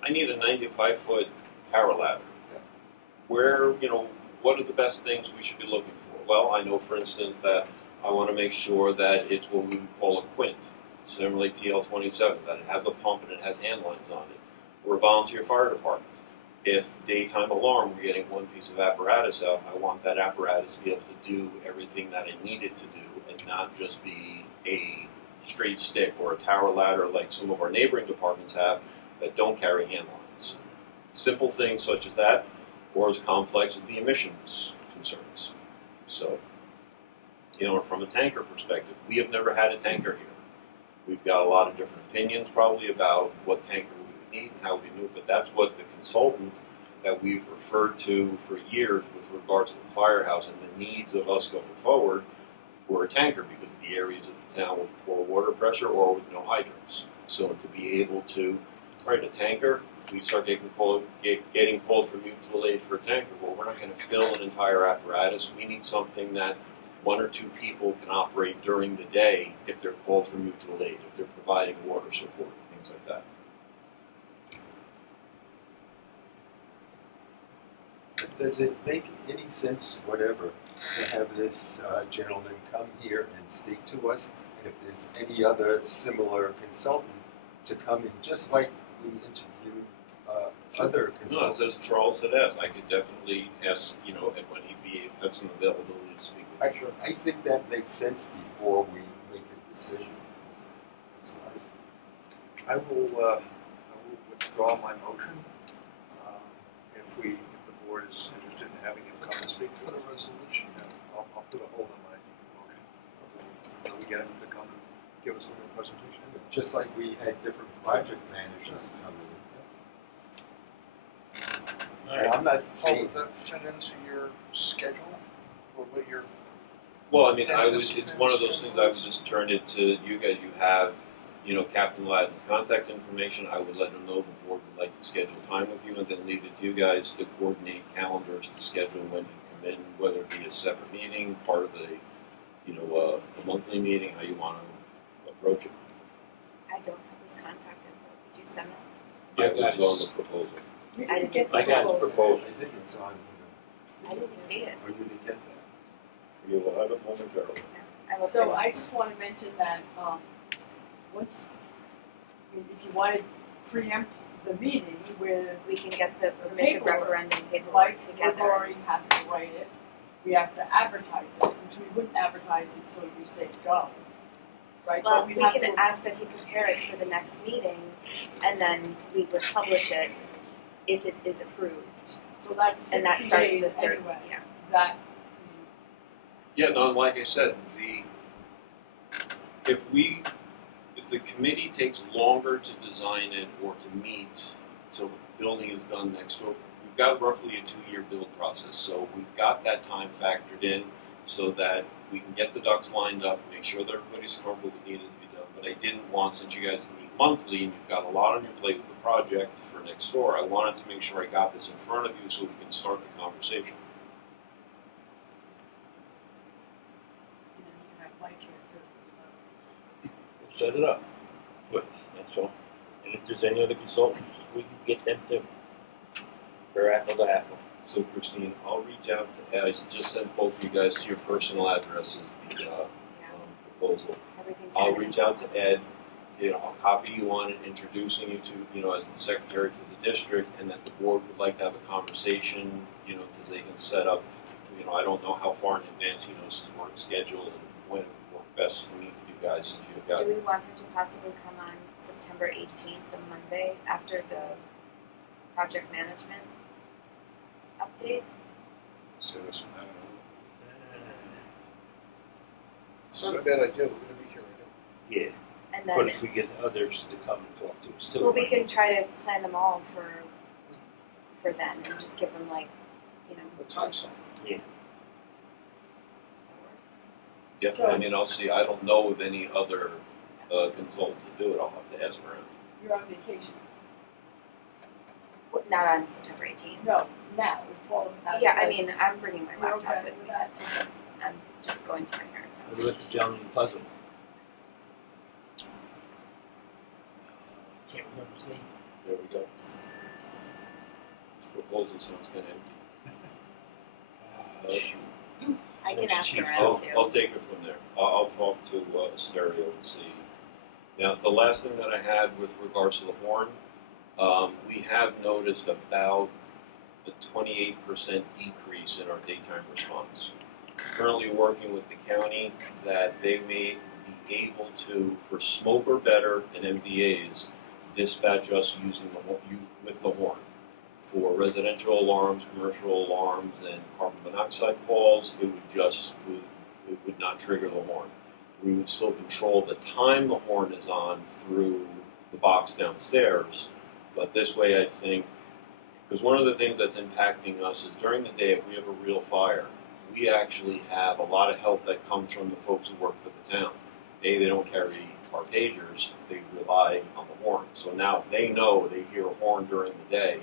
I need a 95-foot tower ladder. Yeah. Where, you know, what are the best things we should be looking for? Well, I know, for instance, that I want to make sure that it's what we would call a quint, similarly TL27, that it has a pump and it has handlines on it. We're a volunteer fire department. If daytime alarm, we're getting one piece of apparatus out, I want that apparatus to be able to do everything that I need it to do and not just be a straight stick or a tower ladder like some of our neighboring departments have that don't carry handlines. Simple things such as that, or as complex as the emissions concerns. So, you know, from a tanker perspective, we have never had a tanker here. We've got a lot of different opinions probably about what tanker we would need and how we do, but that's what the consultant that we've referred to for years with regards to the firehouse and the needs of us going forward were a tanker because of the areas of the town with poor water pressure or with no hydrants. So to be able to, right, a tanker, if we start getting called for mutual aid for a tanker, well, we're not going to fill an entire apparatus. We need something that one or two people can operate during the day if they're called for mutual aid, if they're providing water support, things like that. Does it make any sense, whatever, to have this gentleman come here and speak to us? And if there's any other similar consultant to come in, just like we interviewed other No, consultants? as Charles had asked, I could definitely ask, you know, when he'd have some availability to speak with you. I think that makes sense before we make a decision. That's what I will withdraw my motion if the board is interested in having him come and speak to Put us. a resolution. I'll put a hold on my motion until we get him to come and give us a little presentation. Just like we had different project managers come in. And I'm not Paul, saying would that fit into your schedule, or what your? Well, I mean, it's one of those things I would just turn it to you guys. You have, you know, Captain Ladden's contact information. I would let him know the board would like to schedule time with you and then leave it to you guys to coordinate calendars to schedule when you come in, whether it be a separate meeting, part of a, you know, a monthly meeting, how you want to approach it. I don't have his contact info. Did you send it? It was on the proposal. I didn't get I got his proposal. I think it's on, I didn't see it. or you didn't get that. You will have it momentarily. I looked So at I just want to mention that once, if you want to preempt the meeting with we can get the permissive paperwork. referendum paperwork Mike together. Lori has to write it, we have to advertise it, which we wouldn't advertise it until you say go, right? Well, But we we'd have can to- ask that he prepare it for the next meeting, and then we would publish it if it is approved. So that's And that 60 starts days the third, anyway. yeah. Is that, Yeah, no, like I said, if the committee takes longer to design it or to meet till the building is done next door, we've got roughly a 2-year build process. So we've got that time factored in so that we can get the ducks lined up, make sure that everybody's comfortable with what needed to be done. But I didn't want, since you guys meet monthly and you've got a lot on your plate with the project for next door, I wanted to make sure I got this in front of you so we can start the conversation. you know, you can have Mike here too. We'll set it up. But that's all. And if there's any other consultants, we can get them too. They're apple to apple. So Christine, I'll reach out to Ed. I just sent both of you guys to your personal addresses the proposal. Everything's I'll kind of- reach out to Ed. I'll copy you on it, introducing you to, as the secretary for the district, and that the board would like to have a conversation, because they can set up, I don't know how far in advance he knows his work schedule and when it would work best to meet with you guys since you've got. Do we want him to possibly come on September 18th, the Monday, after the project management update? So it's, I don't know. It's not a bad idea. We're gonna be here. Yeah. And then, But if we get others to come and talk to us too. well, we can try to plan them all for them and just give them What time slot? Yeah, So- I'll see. I don't know of any other consultant to do it. I'll have to ask around. You're on vacation. not on September 18th. No, now, if Paul has. Yeah, I says- mean, I'm bringing my You're laptop okay with with me. that? That's okay. I'm just going to my parents' house. What about the gentleman in Pleasant? Can't remember his name. There we go. This proposal sounds kind of empty. I can Next ask chief. around too. I'll take it from there. I'll talk to Stereo and see. Now, the last thing that I had with regards to the horn, we have noticed about a 28% decrease in our daytime response. Currently working with the county that they may be able to, for smoke or better and MVAs, dispatch us using with the horn. For residential alarms, commercial alarms, and carbon monoxide calls, it would not trigger the horn. We would still control the time the horn is on through the box downstairs, but this way I think, because one of the things that's impacting us is during the day, if we have a real fire, we actually have a lot of help that comes from the folks who work for the town. They don't carry our pagers, they rely on the horn. So now if they know they hear a horn during the day,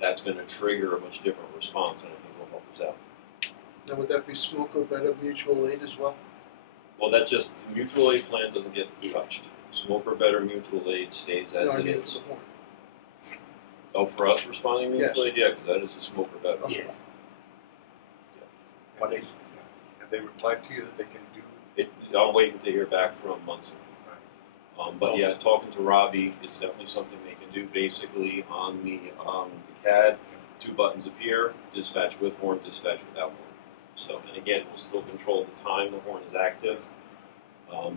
that's going to trigger a much different response, and I think will help us out. Now, would that be smoke or better mutual aid as well? Well, that just, the mutual aid plan doesn't get touched. Smoke or better mutual aid stays as No, I it mean is. for the horn. Oh, for us responding Yes. mutual aid? Yeah, because that is a smoke or better. Yeah. Have they, have they replied to you that they can do? I'm waiting to hear back from Munson. But yeah, talking to Robbie, it's definitely something they can do. Basically, on the CAD, 2 buttons appear: dispatch with horn, dispatch without horn. So, and again, we'll still control the time the horn is active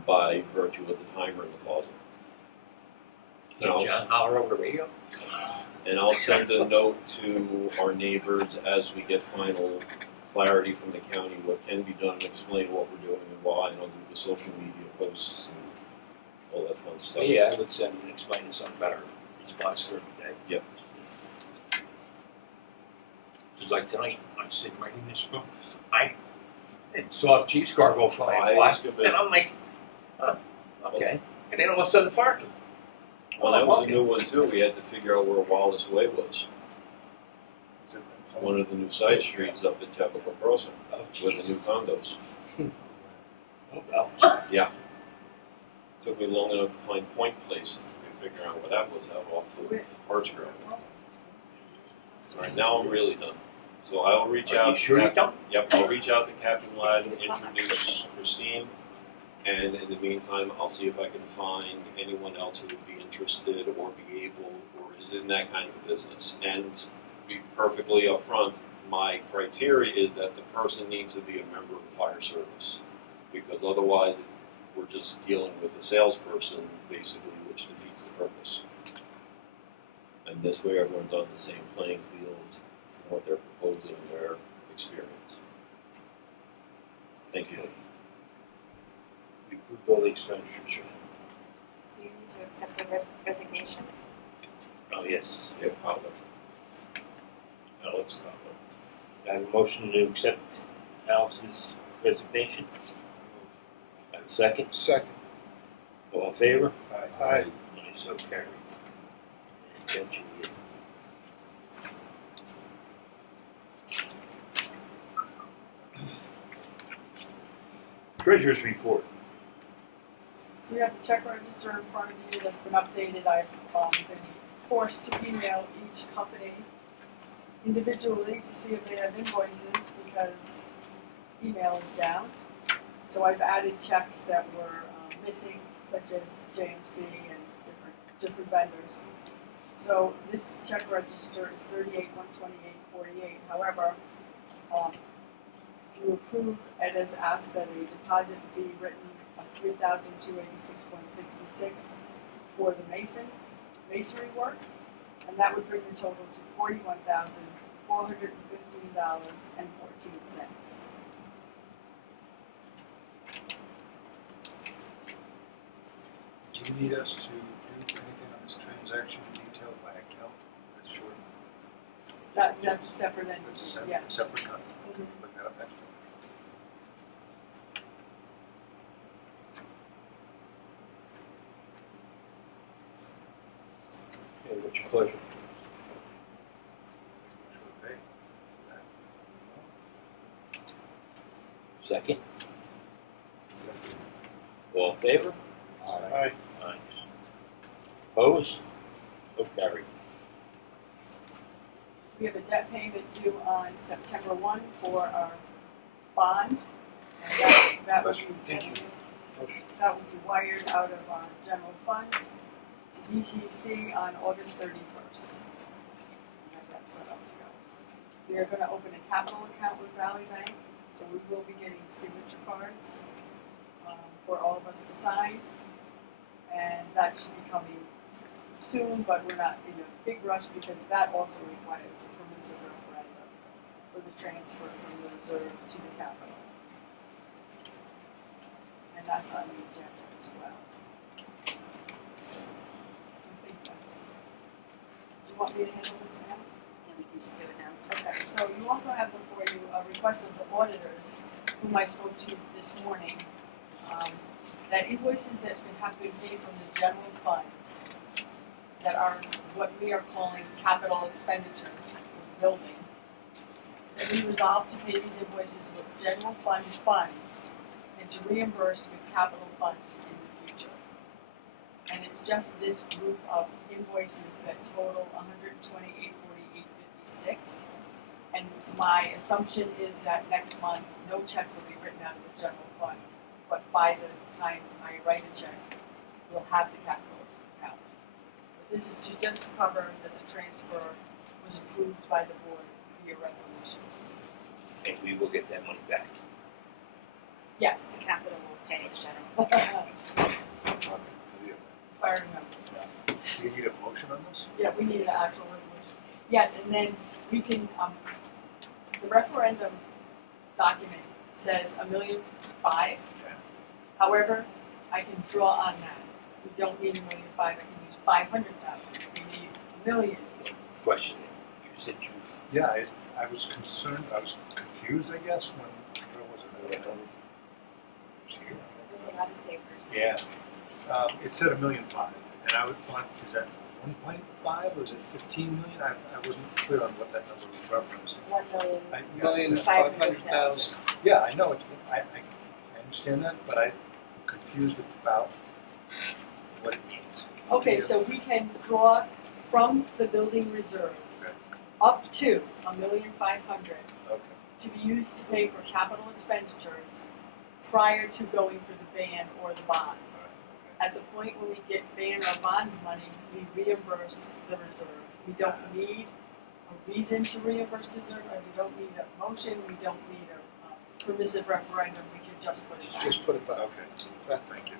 by virtue of the timer in the closet. And Hey, John, holler over the radio. And I'll send a note to our neighbors as we get final clarity from the county what can be done, and explain what we're doing and why, and I'll do the social media posts and all that fun stuff. But yeah, I would send and explain something better. Response during the day. Yep. Just like tonight, I'm sitting right in this room. I saw the Chiefs car go flying I by, was gonna- and I'm like, huh, okay. And then all of a sudden, fire came. Well, that was okay. a new one too. We had to figure out where Wallace Way was. Is it the One of the new side streets up at Tepico Crossing Oh, with the new condos. Oh, well. Took me long enough to find Point Place and figure out what that was out off of Hartsgrove. All right, now I'm really done. So I'll reach Are out. you sure you're done? Yep, I'll reach out to Captain Ladd and introduce Christine. And in the meantime, I'll see if I can find anyone else who would be interested or be able or is in that kind of business. And to be perfectly upfront, my criteria is that the person needs to be a member of the fire service, because otherwise we're just dealing with a salesperson, basically, which defeats the purpose. And this way everyone's on the same playing field from what they're proposing in their experience. Thank you. We approved all the expenditures. Do you need to accept the resignation? Oh, yes. Yeah, Cutler. Alex Cutler. I have a motion to accept Alex's resignation. I have a second. Second. All in favor? Aye. Aye, so carried. Attention, yeah. Treasurer's report. So you have the check register in front of you that's been updated. I've been forced to email each company individually to see if they have invoices because email is down. So I've added checks that were missing, such as JMC and different vendors. So this check register is $38,128.48. However, you approve and as asked that a deposit be written of $3,286.66 for the masonry work, and that would bring the total to $41,415.14. Do you need us to do anything on this transaction detailed by account? That's short. That's a separate entity. That's a separate, Yeah. separate cut. Mhm. Look that up next. Okay, what's your pleasure? Motion to pay. Second. Second. All in favor? Aye. Aye. Opposed? So carried. We have a debt payment due on September 1 for our bond, and that would be wired out of our general fund to DTC on August 31st. We have that set up to go. We are going to open a capital account with Valley Bank, so we will be getting signature cards for all of us to sign, and that should be coming soon, but we're not in a big rush because that also requires a permissive referendum for the transfer from the reserve to the capital. And that's on the agenda as well. I think that's, do you want me to handle this now? Yeah, we can just do it now. Okay, so you also have before you a request of the auditors, whom I spoke to this morning, that invoices that have been paid from the general fund that are what we are calling capital expenditures for the building, that we resolve to pay these invoices with general fund funds and to reimburse with capital funds in the future. And it's just this group of invoices that total $128.48.56. And my assumption is that next month, no checks will be written out of the general fund. But by the time I write a check, we'll have the capital account. But this is to just cover that the transfer was approved by the board via resolution. And we will get that money back. Yes. The capital will pay the general. If I remember. Do you need a motion on this? Yeah, we need an actual resolution. Yes, and then we can, the referendum document says $1.5 million. However, I can draw on that. We don't need $1.5 million. I can use 500,000. We need $1 million. Question, you said you, Yeah, I was concerned, I was confused, I guess, when, where was it? It was here. There's a lot of papers. Yeah. It said $1.5 million, and I would thought, is that 1.5 or is it 15 million? I wasn't clear on what that number was referenced. 1,500,000. Yeah, I know, I understand that, but I'm confused about what it means. Okay, so we can draw from the building reserve Okay. up to $1.5 million Okay. to be used to pay for capital expenditures prior to going for the ban or the bond. All right. At the point when we get ban or bond money, we reimburse the reserve. We don't need a reason to reimburse the reserve, and we don't need a motion, we don't need a permissive referendum, we can just put it back. Just put it back. Okay. Thank you.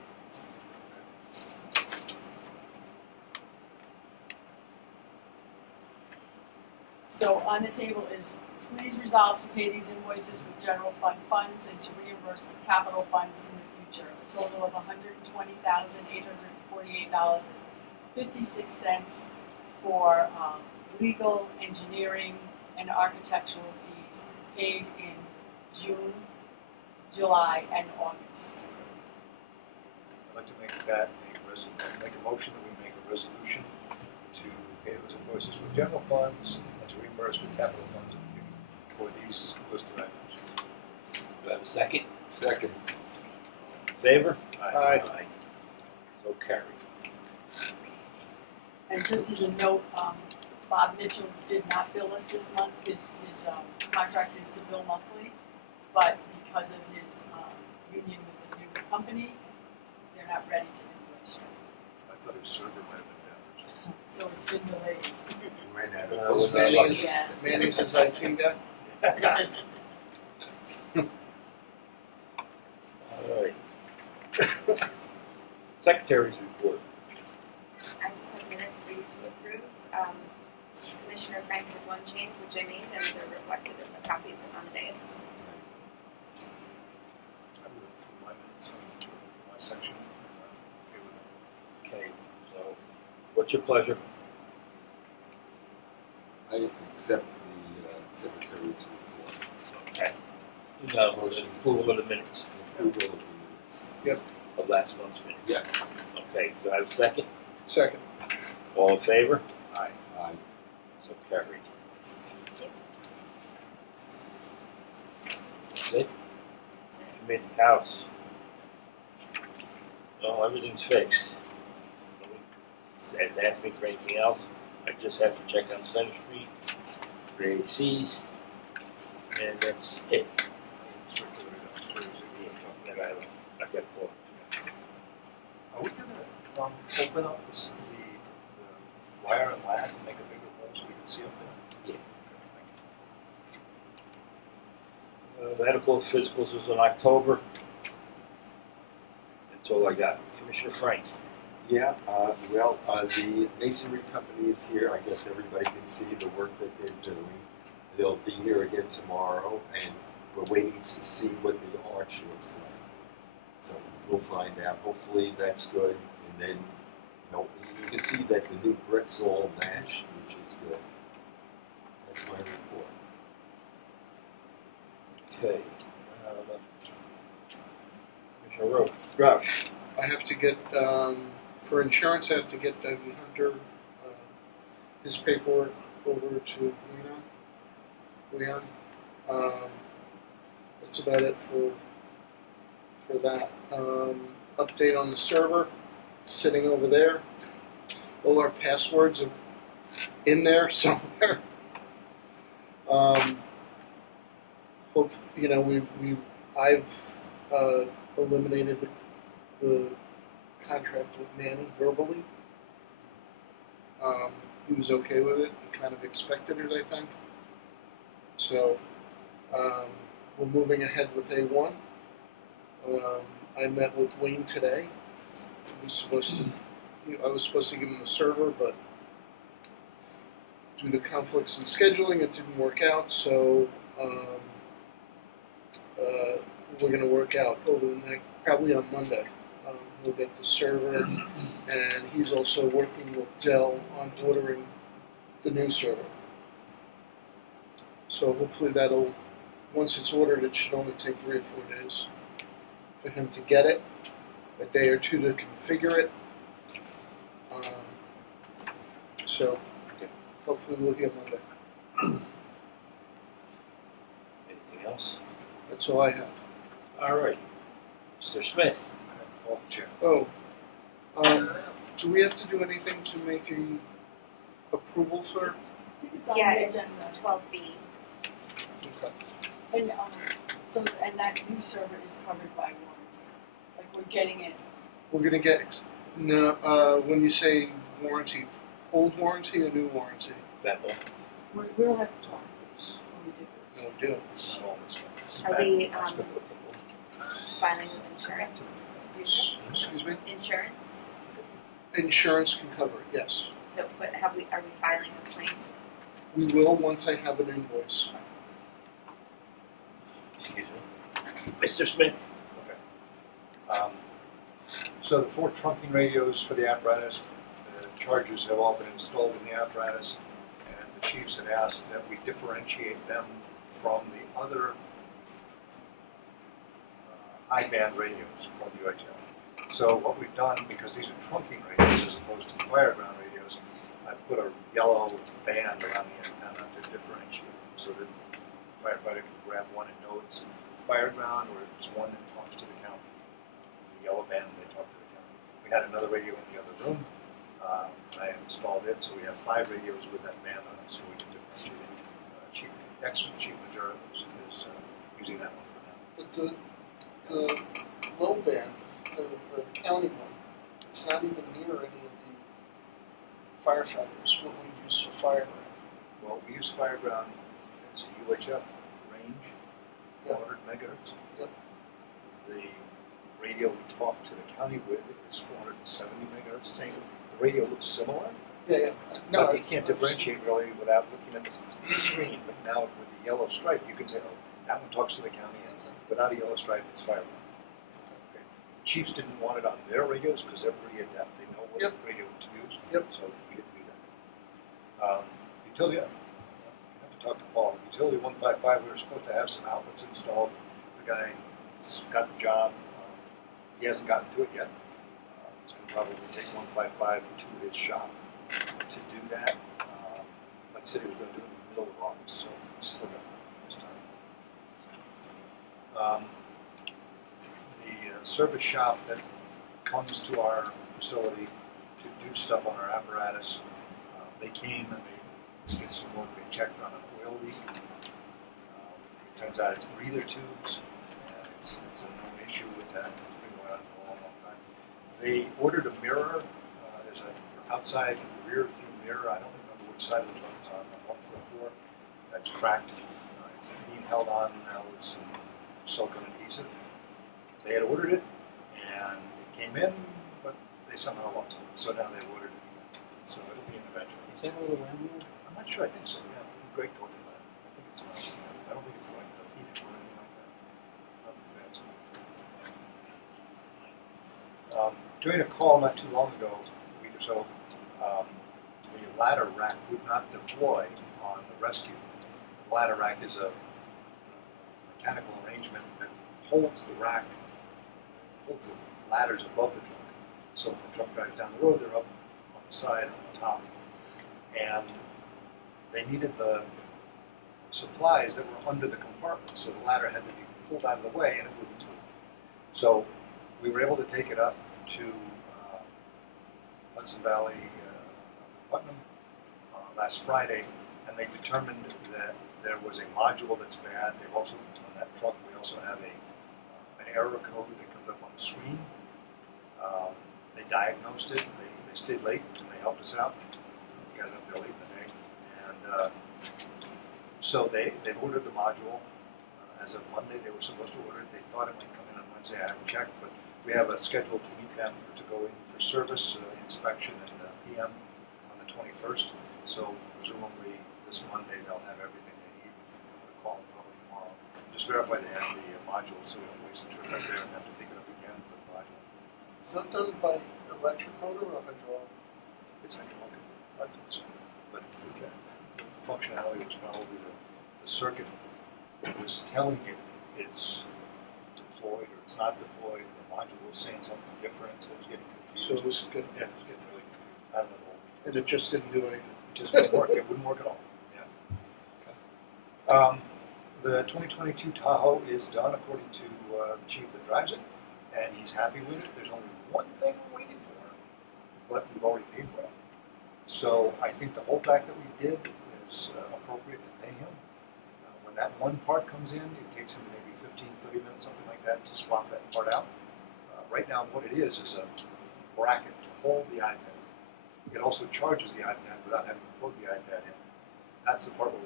So on the table is, please resolve to pay these invoices with general fund funds and to reimburse the capital funds in the future. A total of $120,848.56 for legal, engineering, and architectural fees paid in June, July, and August. I'd like to make that make a motion that we make a resolution to pay those invoices with general funds and to reimburse with capital funds in the future for these listed items. Do I have a second? Second. Favor? Aye. So carried. And just as a note, Bob Mitchell did not bill us this month. His contract is to bill monthly, but because of his union with the new company, they're not ready to invoice him. I thought his server might have been down. So it's been delayed. Ran out Uh, of was those. that Manny's his IT guy. All right. Secretary's report. I just have minutes for you to approve. Commissioner Frank had one change, which I made, and they're reflected in the copies on the dais. I would have put my minutes on my section. Okay with that. Okay, so what's your pleasure? I accept the secretary's report. Okay. Motion approval of the minutes Approval of the minutes. of last month's minutes. Yes. Okay, do I have a second? Second. All in favor? Aye. Aye. So carried. That's it? Committee house. Oh, everything's fixed. Nobody has asked me for anything else. I just have to check on Center Street, for ACs, and that's it. Circulated upstairs. And I got four. Are we gonna open up the wire and lat and make a bigger hole so we can see up there? Yeah. Medical physicals is in October. That's all I got. Commissioner Frank. Yeah, the masonry company is here. I guess everybody can see the work that they're doing. They'll be here again tomorrow, and we're waiting to see what the arch looks like. So we'll find out. Hopefully that's good. And then, you can see that the new bricks all match, which is good. That's my report. Okay. Commissioner Roush. I have to get, for insurance, I have to get Dougie Hunter, his paperwork over to Leon. That's about it for that. Update on the server, sitting over there. All our passwords are in there somewhere. I've eliminated the contract with Manny verbally. He was okay with it. He kind of expected it, I think. So we're moving ahead with A1. I met with Wayne today. I was supposed to give him the server, but due to conflicts in scheduling, it didn't work out. So we're going to work out over the next, probably on Monday. We'll get the server, and he's also working with Dell on ordering the new server. So hopefully once it's ordered, it should only take 3 or 4 days for him to get it, a day or 2 to configure it. So hopefully we'll hear Monday. Anything else? That's all I have. All right. Mr. Smith. Off the chair. Oh, do we have to do anything to make a approval for? I think it's on Yeah, the it's agenda. 12B. Okay. And and that new server is covered by warranty. Like we're getting it. We're gonna get when you say warranty, old warranty or new warranty? That one. We don't have to talk when we do it. No, do. It's not all this stuff. Are we filing with insurance to do this? Excuse me. Insurance? Insurance can cover it. Yes. So, but are we filing a claim? We will once I have an invoice. Excuse me. Mr. Smith? So the 4 trunking radios for the apparatus, the chargers have all been installed in the apparatus, and the chiefs had asked that we differentiate them from the other I-band radios from UHF. So what we've done, because these are trunking radios as opposed to fireground radios, I've put a yellow band around the antenna to differentiate them so that the firefighter can grab one and know it's fireground or it's one that talks to the county. The yellow band, they talk to the county. We had another radio in the other room. I installed it, so we have 5 radios with that band on it, so we can differentiate it. Excellent chief Maduro is using that one for now. But the low band, the county one, it's not even near any of the firefighters, what we use for fire. Well, we use fireground as a UHF range, 400 megahertz. Yep. The radio we talk to the county with is 470 megahertz. Same. The radio looks similar. Yeah. No, but you can't differentiate really without looking at the screen. But now with the yellow stripe, you can say, oh, that one talks to the county, and without a yellow stripe, it's fireground. Okay. Chiefs didn't want it on their radios because they're pretty adept. They know what radio to use. Yep. So we didn't do that. Utility, you have to talk to Paul. Utility 155, we were supposed to have some outlets installed. The guy got the job. He hasn't gotten to it yet. It's going to probably take 155 to his shop to do that. Like I said, he was going to do it in the middle of August, so still got this time. The service shop that comes to our facility to do stuff on our apparatus, they came and they did some work. They checked on an oil leak. It turns out it's breather tubes. It's a known issue with that. It's been going on for a long, long time. They ordered a mirror. There's an outside rear view mirror. I don't remember which side of the truck it's on. 144. That's cracked. It's being held on now with some silicone adhesive. They had ordered it, and it came in, but they somehow lost it. So now they've ordered it again. So it'll be in eventually. Is that all around here? I'm not sure. I think so. Yeah, Greg told me that. I think it's around. I don't think it's like the heated or anything like that. Nothing fancy. During a call not too long ago, a week or so, the ladder rack would not deploy on the rescue. The ladder rack is a mechanical arrangement that holds the rack, holds the ladders above the truck. So when the truck drives down the road, they're up on the side, on the top. And they needed the supplies that were under the compartment, so the ladder had to be pulled out of the way and it wouldn't move. So we were able to take it up to Hudson Valley, Putnam, last Friday, and they determined that there was a module that's bad. They've also, on that truck, we also have an error code that comes up on the screen. They diagnosed it. They stayed late and they helped us out. We got it up there late in the day. And so they've ordered the module. As of Monday, they were supposed to order it. They thought it might come in on Wednesday. I haven't checked, but we have a schedule to meet them to go in for service, inspection, and PM on the 21st. So presumably this Monday they'll have everything they need. I'm going to call them probably tomorrow. Just verify they have the module so we don't waste a trip up there and have to pick it up again for the module. Is that done by electric motor or hydraulic? It's hydraulic, but the functionality was probably the circuit was telling it it's deployed or it's not deployed, and the module was saying something different, so it was getting confused. So it was good. Yeah, it was getting really confused. I don't know. And it just didn't do anything. It just wouldn't work. It wouldn't work at all. Yeah. Okay. The 2022 Tahoe is done according to the chief that drives it, and he's happy with it. There's only one thing we're waiting for, but we've already paid for it. So I think the holdback that we did is appropriate to pay him. When that one part comes in, it takes him maybe 15, 30 minutes, something like that, to swap that part out. Right now, what it is a bracket to hold the iPad. It also charges the iPad without having to plug the iPad in. That's the part where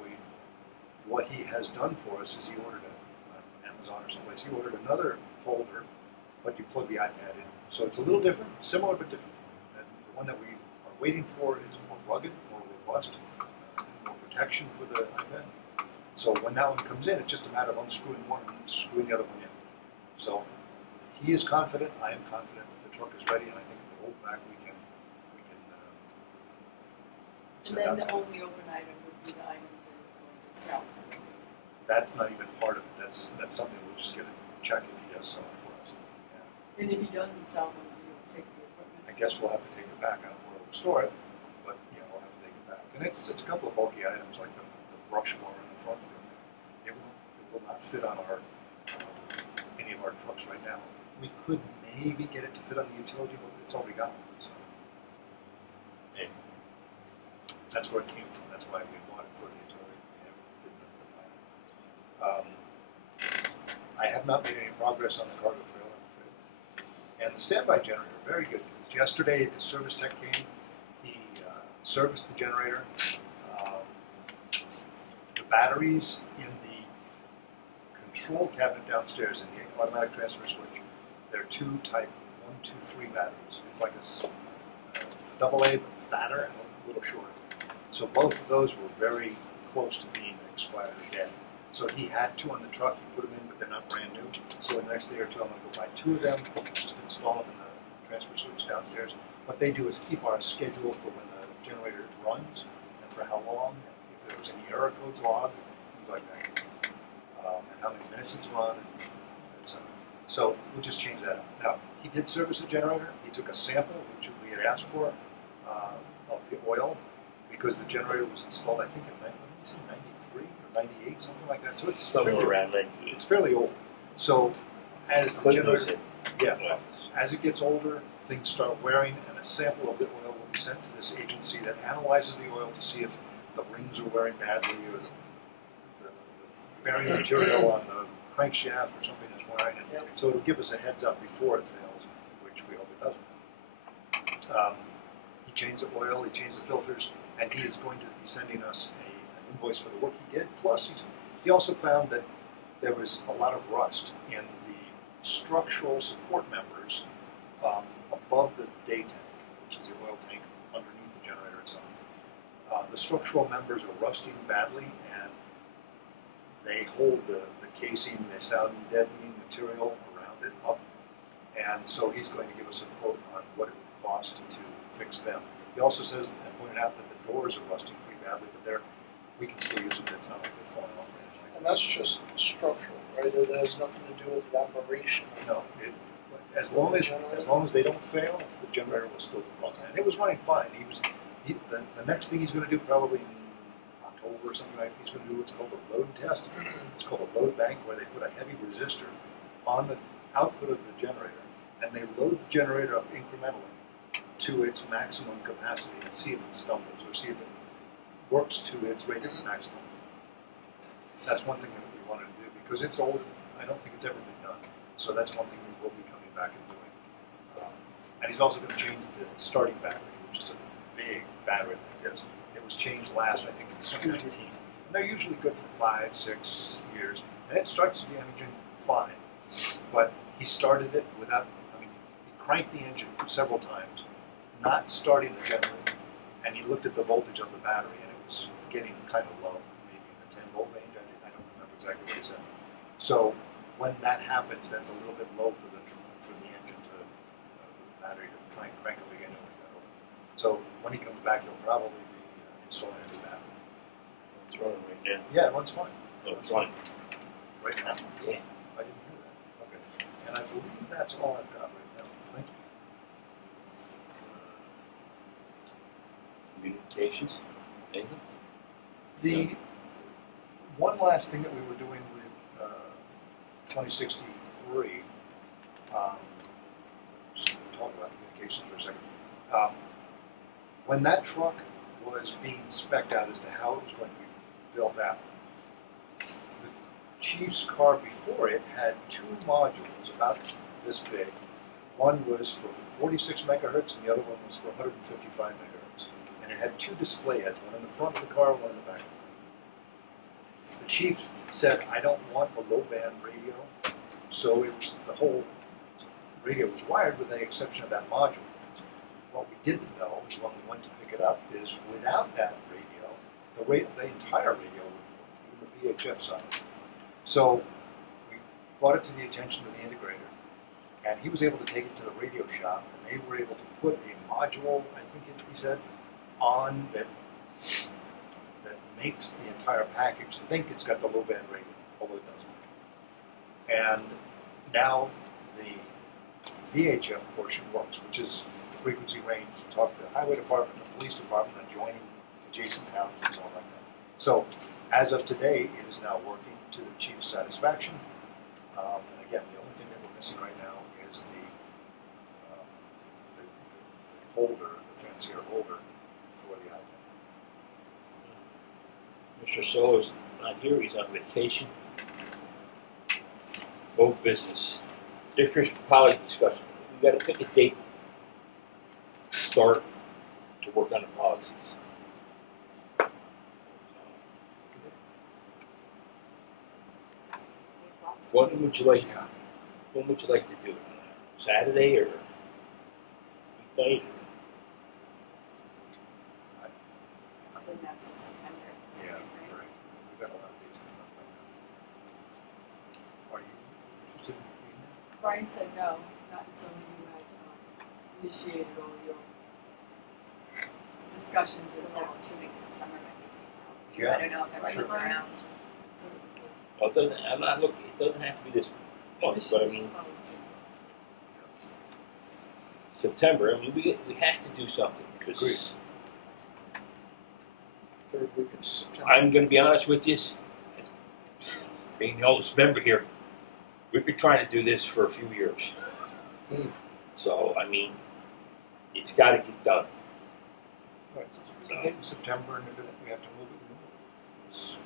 what he has done for us is he ordered an Amazon or someplace. He ordered another holder, but you plug the iPad in. So it's a little different, similar but different. And the one that we are waiting for is more rugged, more robust, more protected. protection for the iPad. So when that one comes in, it's just a matter of unscrewing one and screwing the other one in. So he is confident, I am confident that the truck is ready, and I think if we hold back, we can And then the only open item would be the items that it's going to sell. That's not even part of it. That's something we'll just get a check if he does sell it for us. Yeah. And if he doesn't sell them, you'll take the equipment. I guess we'll have to take it back. I don't know where we'll store it, but yeah, we'll have to take it back. And it's a couple of bulky items like the brush mower in the front wheel. It will not fit on our any of our trucks right now. We could maybe get it to fit on the utility, but it's already got one. So Yeah. that's where it came from. That's why we bought it for the utility. We didn't buy it. I have not made any progress on the cargo trailer, I'm afraid. And the standby generator, very good news. Yesterday, the service tech came. He serviced the generator. The batteries in the control cabinet downstairs in the automatic transfer switch, they're two type 1, 2, 3 batteries. It's like a double A, but fatter and a little shorter. So both of those were very close to being expired or dead. So he had 2 on the truck. He put them in, but they're not brand new. So in the next day or two, I'm going to go buy 2 of them, just install them in the transfer switch downstairs. What they do is keep our schedule for when the generator runs and for how long, and if there was any error codes logged, things like that, and how many minutes it's run, and so on. So we'll just change that up. Now, he did service the generator. He took a sample, which we had asked for, of the oil, because the generator was installed, I think, in 93 or 98, something like that. So it's Somewhere fairly, around that. it's fairly old. So as the Clinton was generator, it. yeah, as it gets older, things start wearing, and a sample of the oil will be sent to this agency that analyzes the oil to see if the rings are wearing badly or the bearing material on the crankshaft or something is wearing. And so it'll give us a heads up before it fails, which we hope it doesn't. He changed the oil, he changed the filters, and he is going to be sending us an invoice for the work he did. Plus, he also found that there was a lot of rust in the structural support members above the day tank, which is the oil tank underneath the generator itself. The structural members are rusting badly, and they hold the casing, the sound deadening material around it up. And so he's going to give us a quote on what it would cost to fix them. He also says and pointed out that the doors are rusting pretty badly, but we can still use them. It's not like they're falling off or anything like that. And that's just structural, right? It has nothing to do with the operation. No, as long as they don't fail, the generator will still run. And it was running fine. The next thing he's going to do probably in October or something like that, he's going to do what's called a load test. It's called a load bank, where they put a heavy resistor on the output of the generator, and they load the generator up incrementally to its maximum capacity and see if it stumbles or see if it works to its rated maximum. That's one thing that we wanted to do because it's old. I don't think it's ever been done. So that's one thing we will be coming back and doing. And he's also going to change the starting battery, which is a big battery like this. It was changed last, I think, in 2019. And they're usually good for 5, 6 years. And it starts the engine fine. But he started it without, he cranked the engine several times, not starting the generator. And he looked at the voltage on the battery, and it was getting kind of low, maybe in the 10-volt range. I don't remember exactly what he said. So when that happens, that's a little bit low for the engine the battery to try and crank up again. So when he comes back, he'll probably be installing a new battery. It's running right now. Yeah, it runs fine. No, it's fine. Right now? Yeah. I didn't hear that. Okay. And I believe that's all I've got right now. Thank you. Communications? Anything? The one last thing that we were doing with 2063, just going to talk about communications for a second. When that truck was being spec'd out as to how it was going to be built out, the chief's car before it had 2 modules about this big. One was for 46 megahertz and the other one was for 155 megahertz. And it had 2 display heads, one in the front of the car and one in the back. The chief said, I don't want the low band radio, so the whole radio was wired with the exception of that module. What we didn't know is when we went to pick it up is without that radio, the entire radio, even the VHF side. So we brought it to the attention of the integrator, and he was able to take it to the radio shop, and they were able to put a module, I think he said, on that makes the entire package think it's got the low band radio, although it doesn't. And now the VHF portion works, which is the frequency range to talk to the highway department, the police department, adjoining adjacent towns, and so on like that. So as of today, it is now working to the chief's satisfaction. And again, the only thing that we're missing right now is the holder, the fancier holder for the iPad. Mr. Solar's not here, he's on vacation. Both business. District policy discussion. We gotta pick a date to start to work on the policies. When would you like to do it? Saturday or weeknight? Probably not till September. Yeah, Right? right. We've got a lot of dates coming up right now. Are you interested in doing that? Brian said no, not until you had initiated all your discussions The and last thoughts. 2 weeks of summer might be too long. Yeah, I don't know if everyone's sure. around. Well, it doesn't, I'm not looking, it doesn't have to be this month, but I mean, September, I mean, we have to do something, Agreed. because Third week of September. I'm gonna be honest with you, being the oldest member here, we've been trying to do this for a few years. Hmm. So, I mean, it's gotta get done. Right, so it's a date in September, and if we have to move it, we move it. It's- our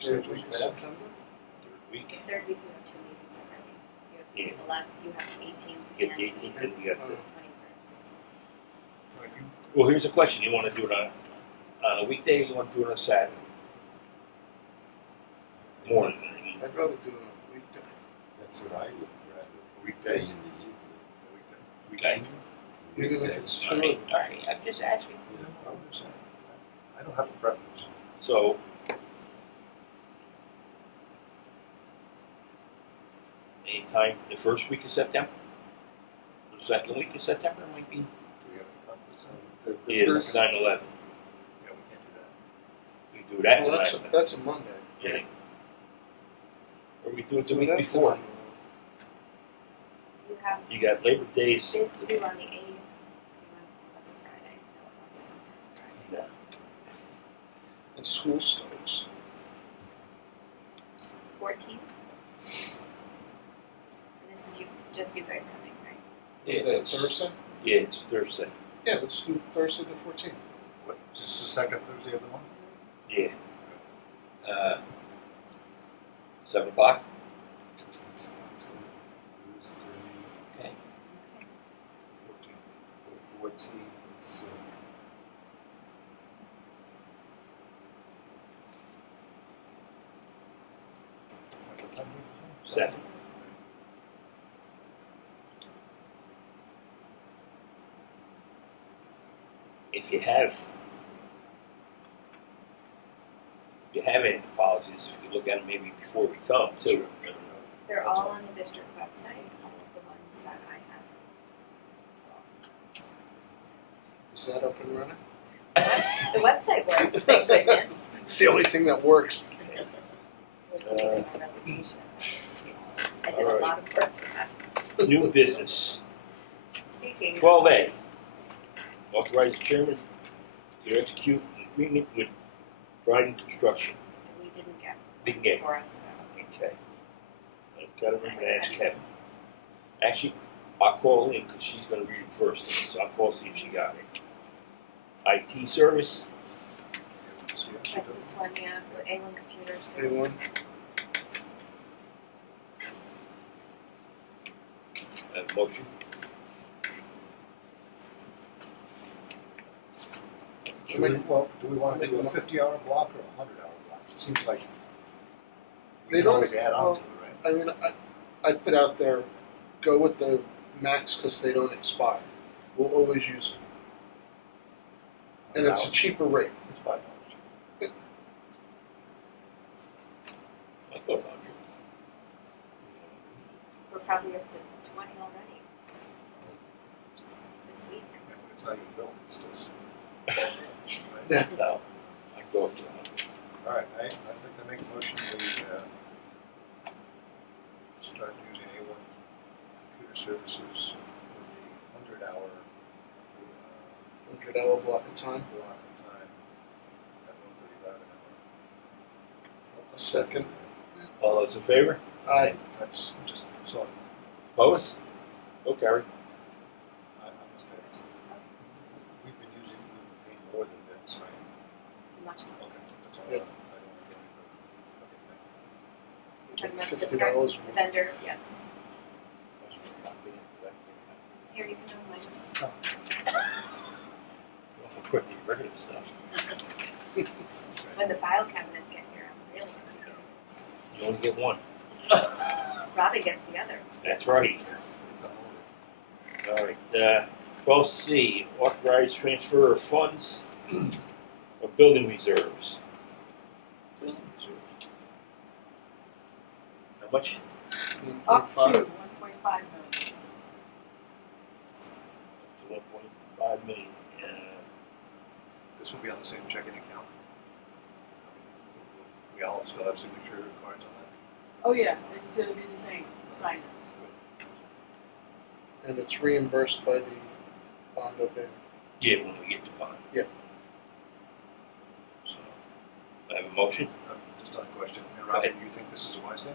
Third schedule's week of set up. September. Third week, The third week you have 2 meetings already. You have Yeah. the 11th, you have the 18th, you get the and 18th, and you got the, the 21st. Right, you- well, here's a question, you wanna do it on a weekday, or you wanna do it on a Saturday? Morning, I mean, I'd rather do it on a weekday. That's what I would rather. Weekday. In the evening. okay? Even if Weekday. it's All too right, all right, I'm just asking. You know, I would say, I don't have a preference. So, anytime the first week of September, the second week of September might be, Do we have any conflicts on it? The is first- 9/11. Yeah, we can't do that. We do that Well, tonight. that's a Monday. Yeah. Or we do it the So week that's before. fine. You have You got Labor Days. bids due on the 8th. Do you want, that's a Friday. No one wants to come here on Friday. Yeah. And school starts. 14th? And this is just you guys coming, right? Is that a Thursday? Yeah, it's Thursday. Yeah, let's do Thursday the 14th. What, it's the second Thursday of the month? Yeah. 7 o'clock. It's Thursday, Okay. 14, it's, What time is it? 7. If you have any policies, you can look at them maybe before we come too. They're all on the district website, all of the ones that I had. Is that up and running? The website works, thank goodness. It's the only thing that works. With the resignation. I did All a right. lot of work for that. New business. Speaking of 12A. Authorize the chairman to execute an agreement with Dryden Construction. we didn't get Didn't get it. for us, so. Okay. I've got to remember to ask Kevin. Actually, I'll call in because she's going to read it first. So I'll call see if she got it. IT service. That's this one, yeah, for A1 Computer Services. A1. Motion. Well, do we want to do a 50-hour block or a 100-hour block? It seems like we They can don't- always add on well, to it, right? I mean, I put out there, go with the max because they don't expire. We'll always use them. And it's a cheaper rate. It's $5. 100. We're probably up to 20 already. Just this week. Yeah, but it's not even built, it's just. Yeah. No, I'd go up to 100. All right, I'd like to make a motion we start using A1 computer services with the 100-hour 100-hour block of time. block of time at $135 an hour. Second. All those in favor? Aye. That's just so. Opposed? So carried. I'm in favor. We've been paying more than this, right? Much more. Okay, that's all. Yep. I don't want to go any further. Okay, thank you. We're talking about the $50 parent more. vendor, yes. Here, you can have mine. Awful quick to get rid of this stuff. When the file cabinets get here, I'm really going to You only get one. Robbie gets the other. That's right. It's all over. All right. 12C, authorized transfer of funds of building reserves. Building reserves. How much? Up to 1.5. 1.5 million. To 1.5 million. This will be on the same checking account. We all still have signature cards on that. Oh yeah, it's gonna be the same signers. And it's reimbursed by the bond payment. Yeah, when we get to bond. Yep. So, I have a motion. Just on a question. And Robin, you think this is a wise thing?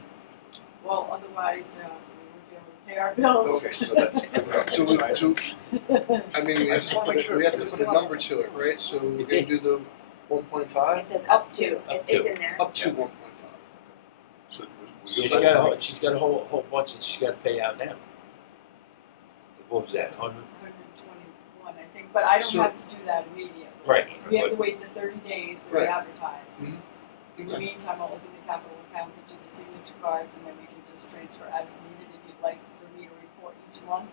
Well, otherwise, we won't be able to pay our bills. Okay, so that's. I mean, we I have just to wanna put make it, sure. we have to put a number to it, right? So we're gonna do the 1.5, It says up to. It's in there. up to 1.5. So She's got a whole bunch that she's got to pay out now. What was that? 100? 121, I think, but I don't So- have to do that immediately. Right. We have to wait the 30 days that we Right. advertise. Mhm. In the Okay. meantime, I'll open the capital account, get you the signature cards, and then we can just transfer as needed. If you'd like for me to report each month,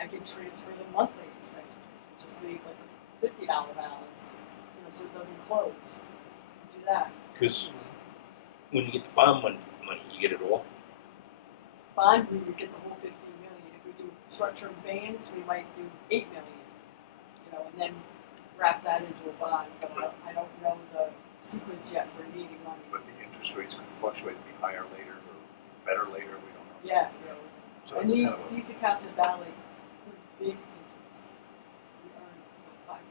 I can transfer the monthly expenditure. Just leave like a $50 balance, so it doesn't close. Do that. Because when you get the bond money, you get it all. Bond, we would get the whole 15 million. If we do structured bands, we might do 8 million. And then wrap that into a bond. But I don't know the sequence yet for needing money. But the interest rates could fluctuate and be higher later or better later, we don't know. Yeah, So and it's these kind of a, these accounts at Valley, big interest. We earn about 5%.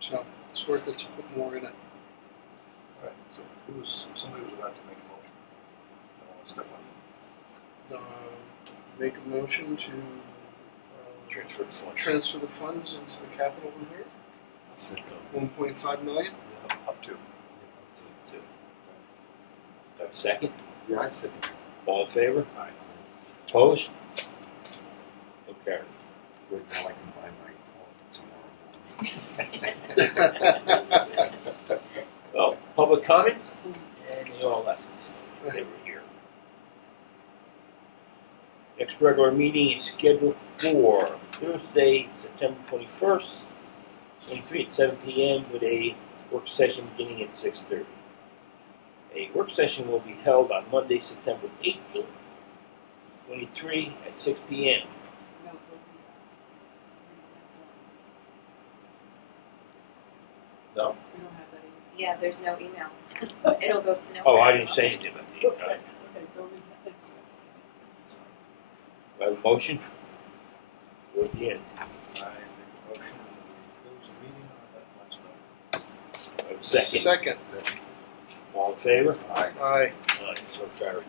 So it's worth it to put more in it. all right, so somebody was about to make a motion. I don't want to step on. Make a motion to Transfer the funds. transfer the funds into the capital reserve. 1.5 million. Up to. Have a second? Yeah, I said. All in favor? Aye. Opposed? Okay. Good, now I can buy my coffee tomorrow. Well, public comment? And they all left. They were here. Next regular meeting is scheduled for Thursday, September 21st, 23 at 7 p.m. with a work session beginning at 6:30. A work session will be held on Monday, September 18th, 23 at 6 p.m. No, No? we don't have that either. Yeah, there's no email. It'll go to no. Oh, I didn't say anything about the Okay, don't read that. Thanks. Do I have a motion? Or at the end? I make a motion to close the meeting on that last note. A second. Second. All in favor? Aye. Aye. Aye, so carried.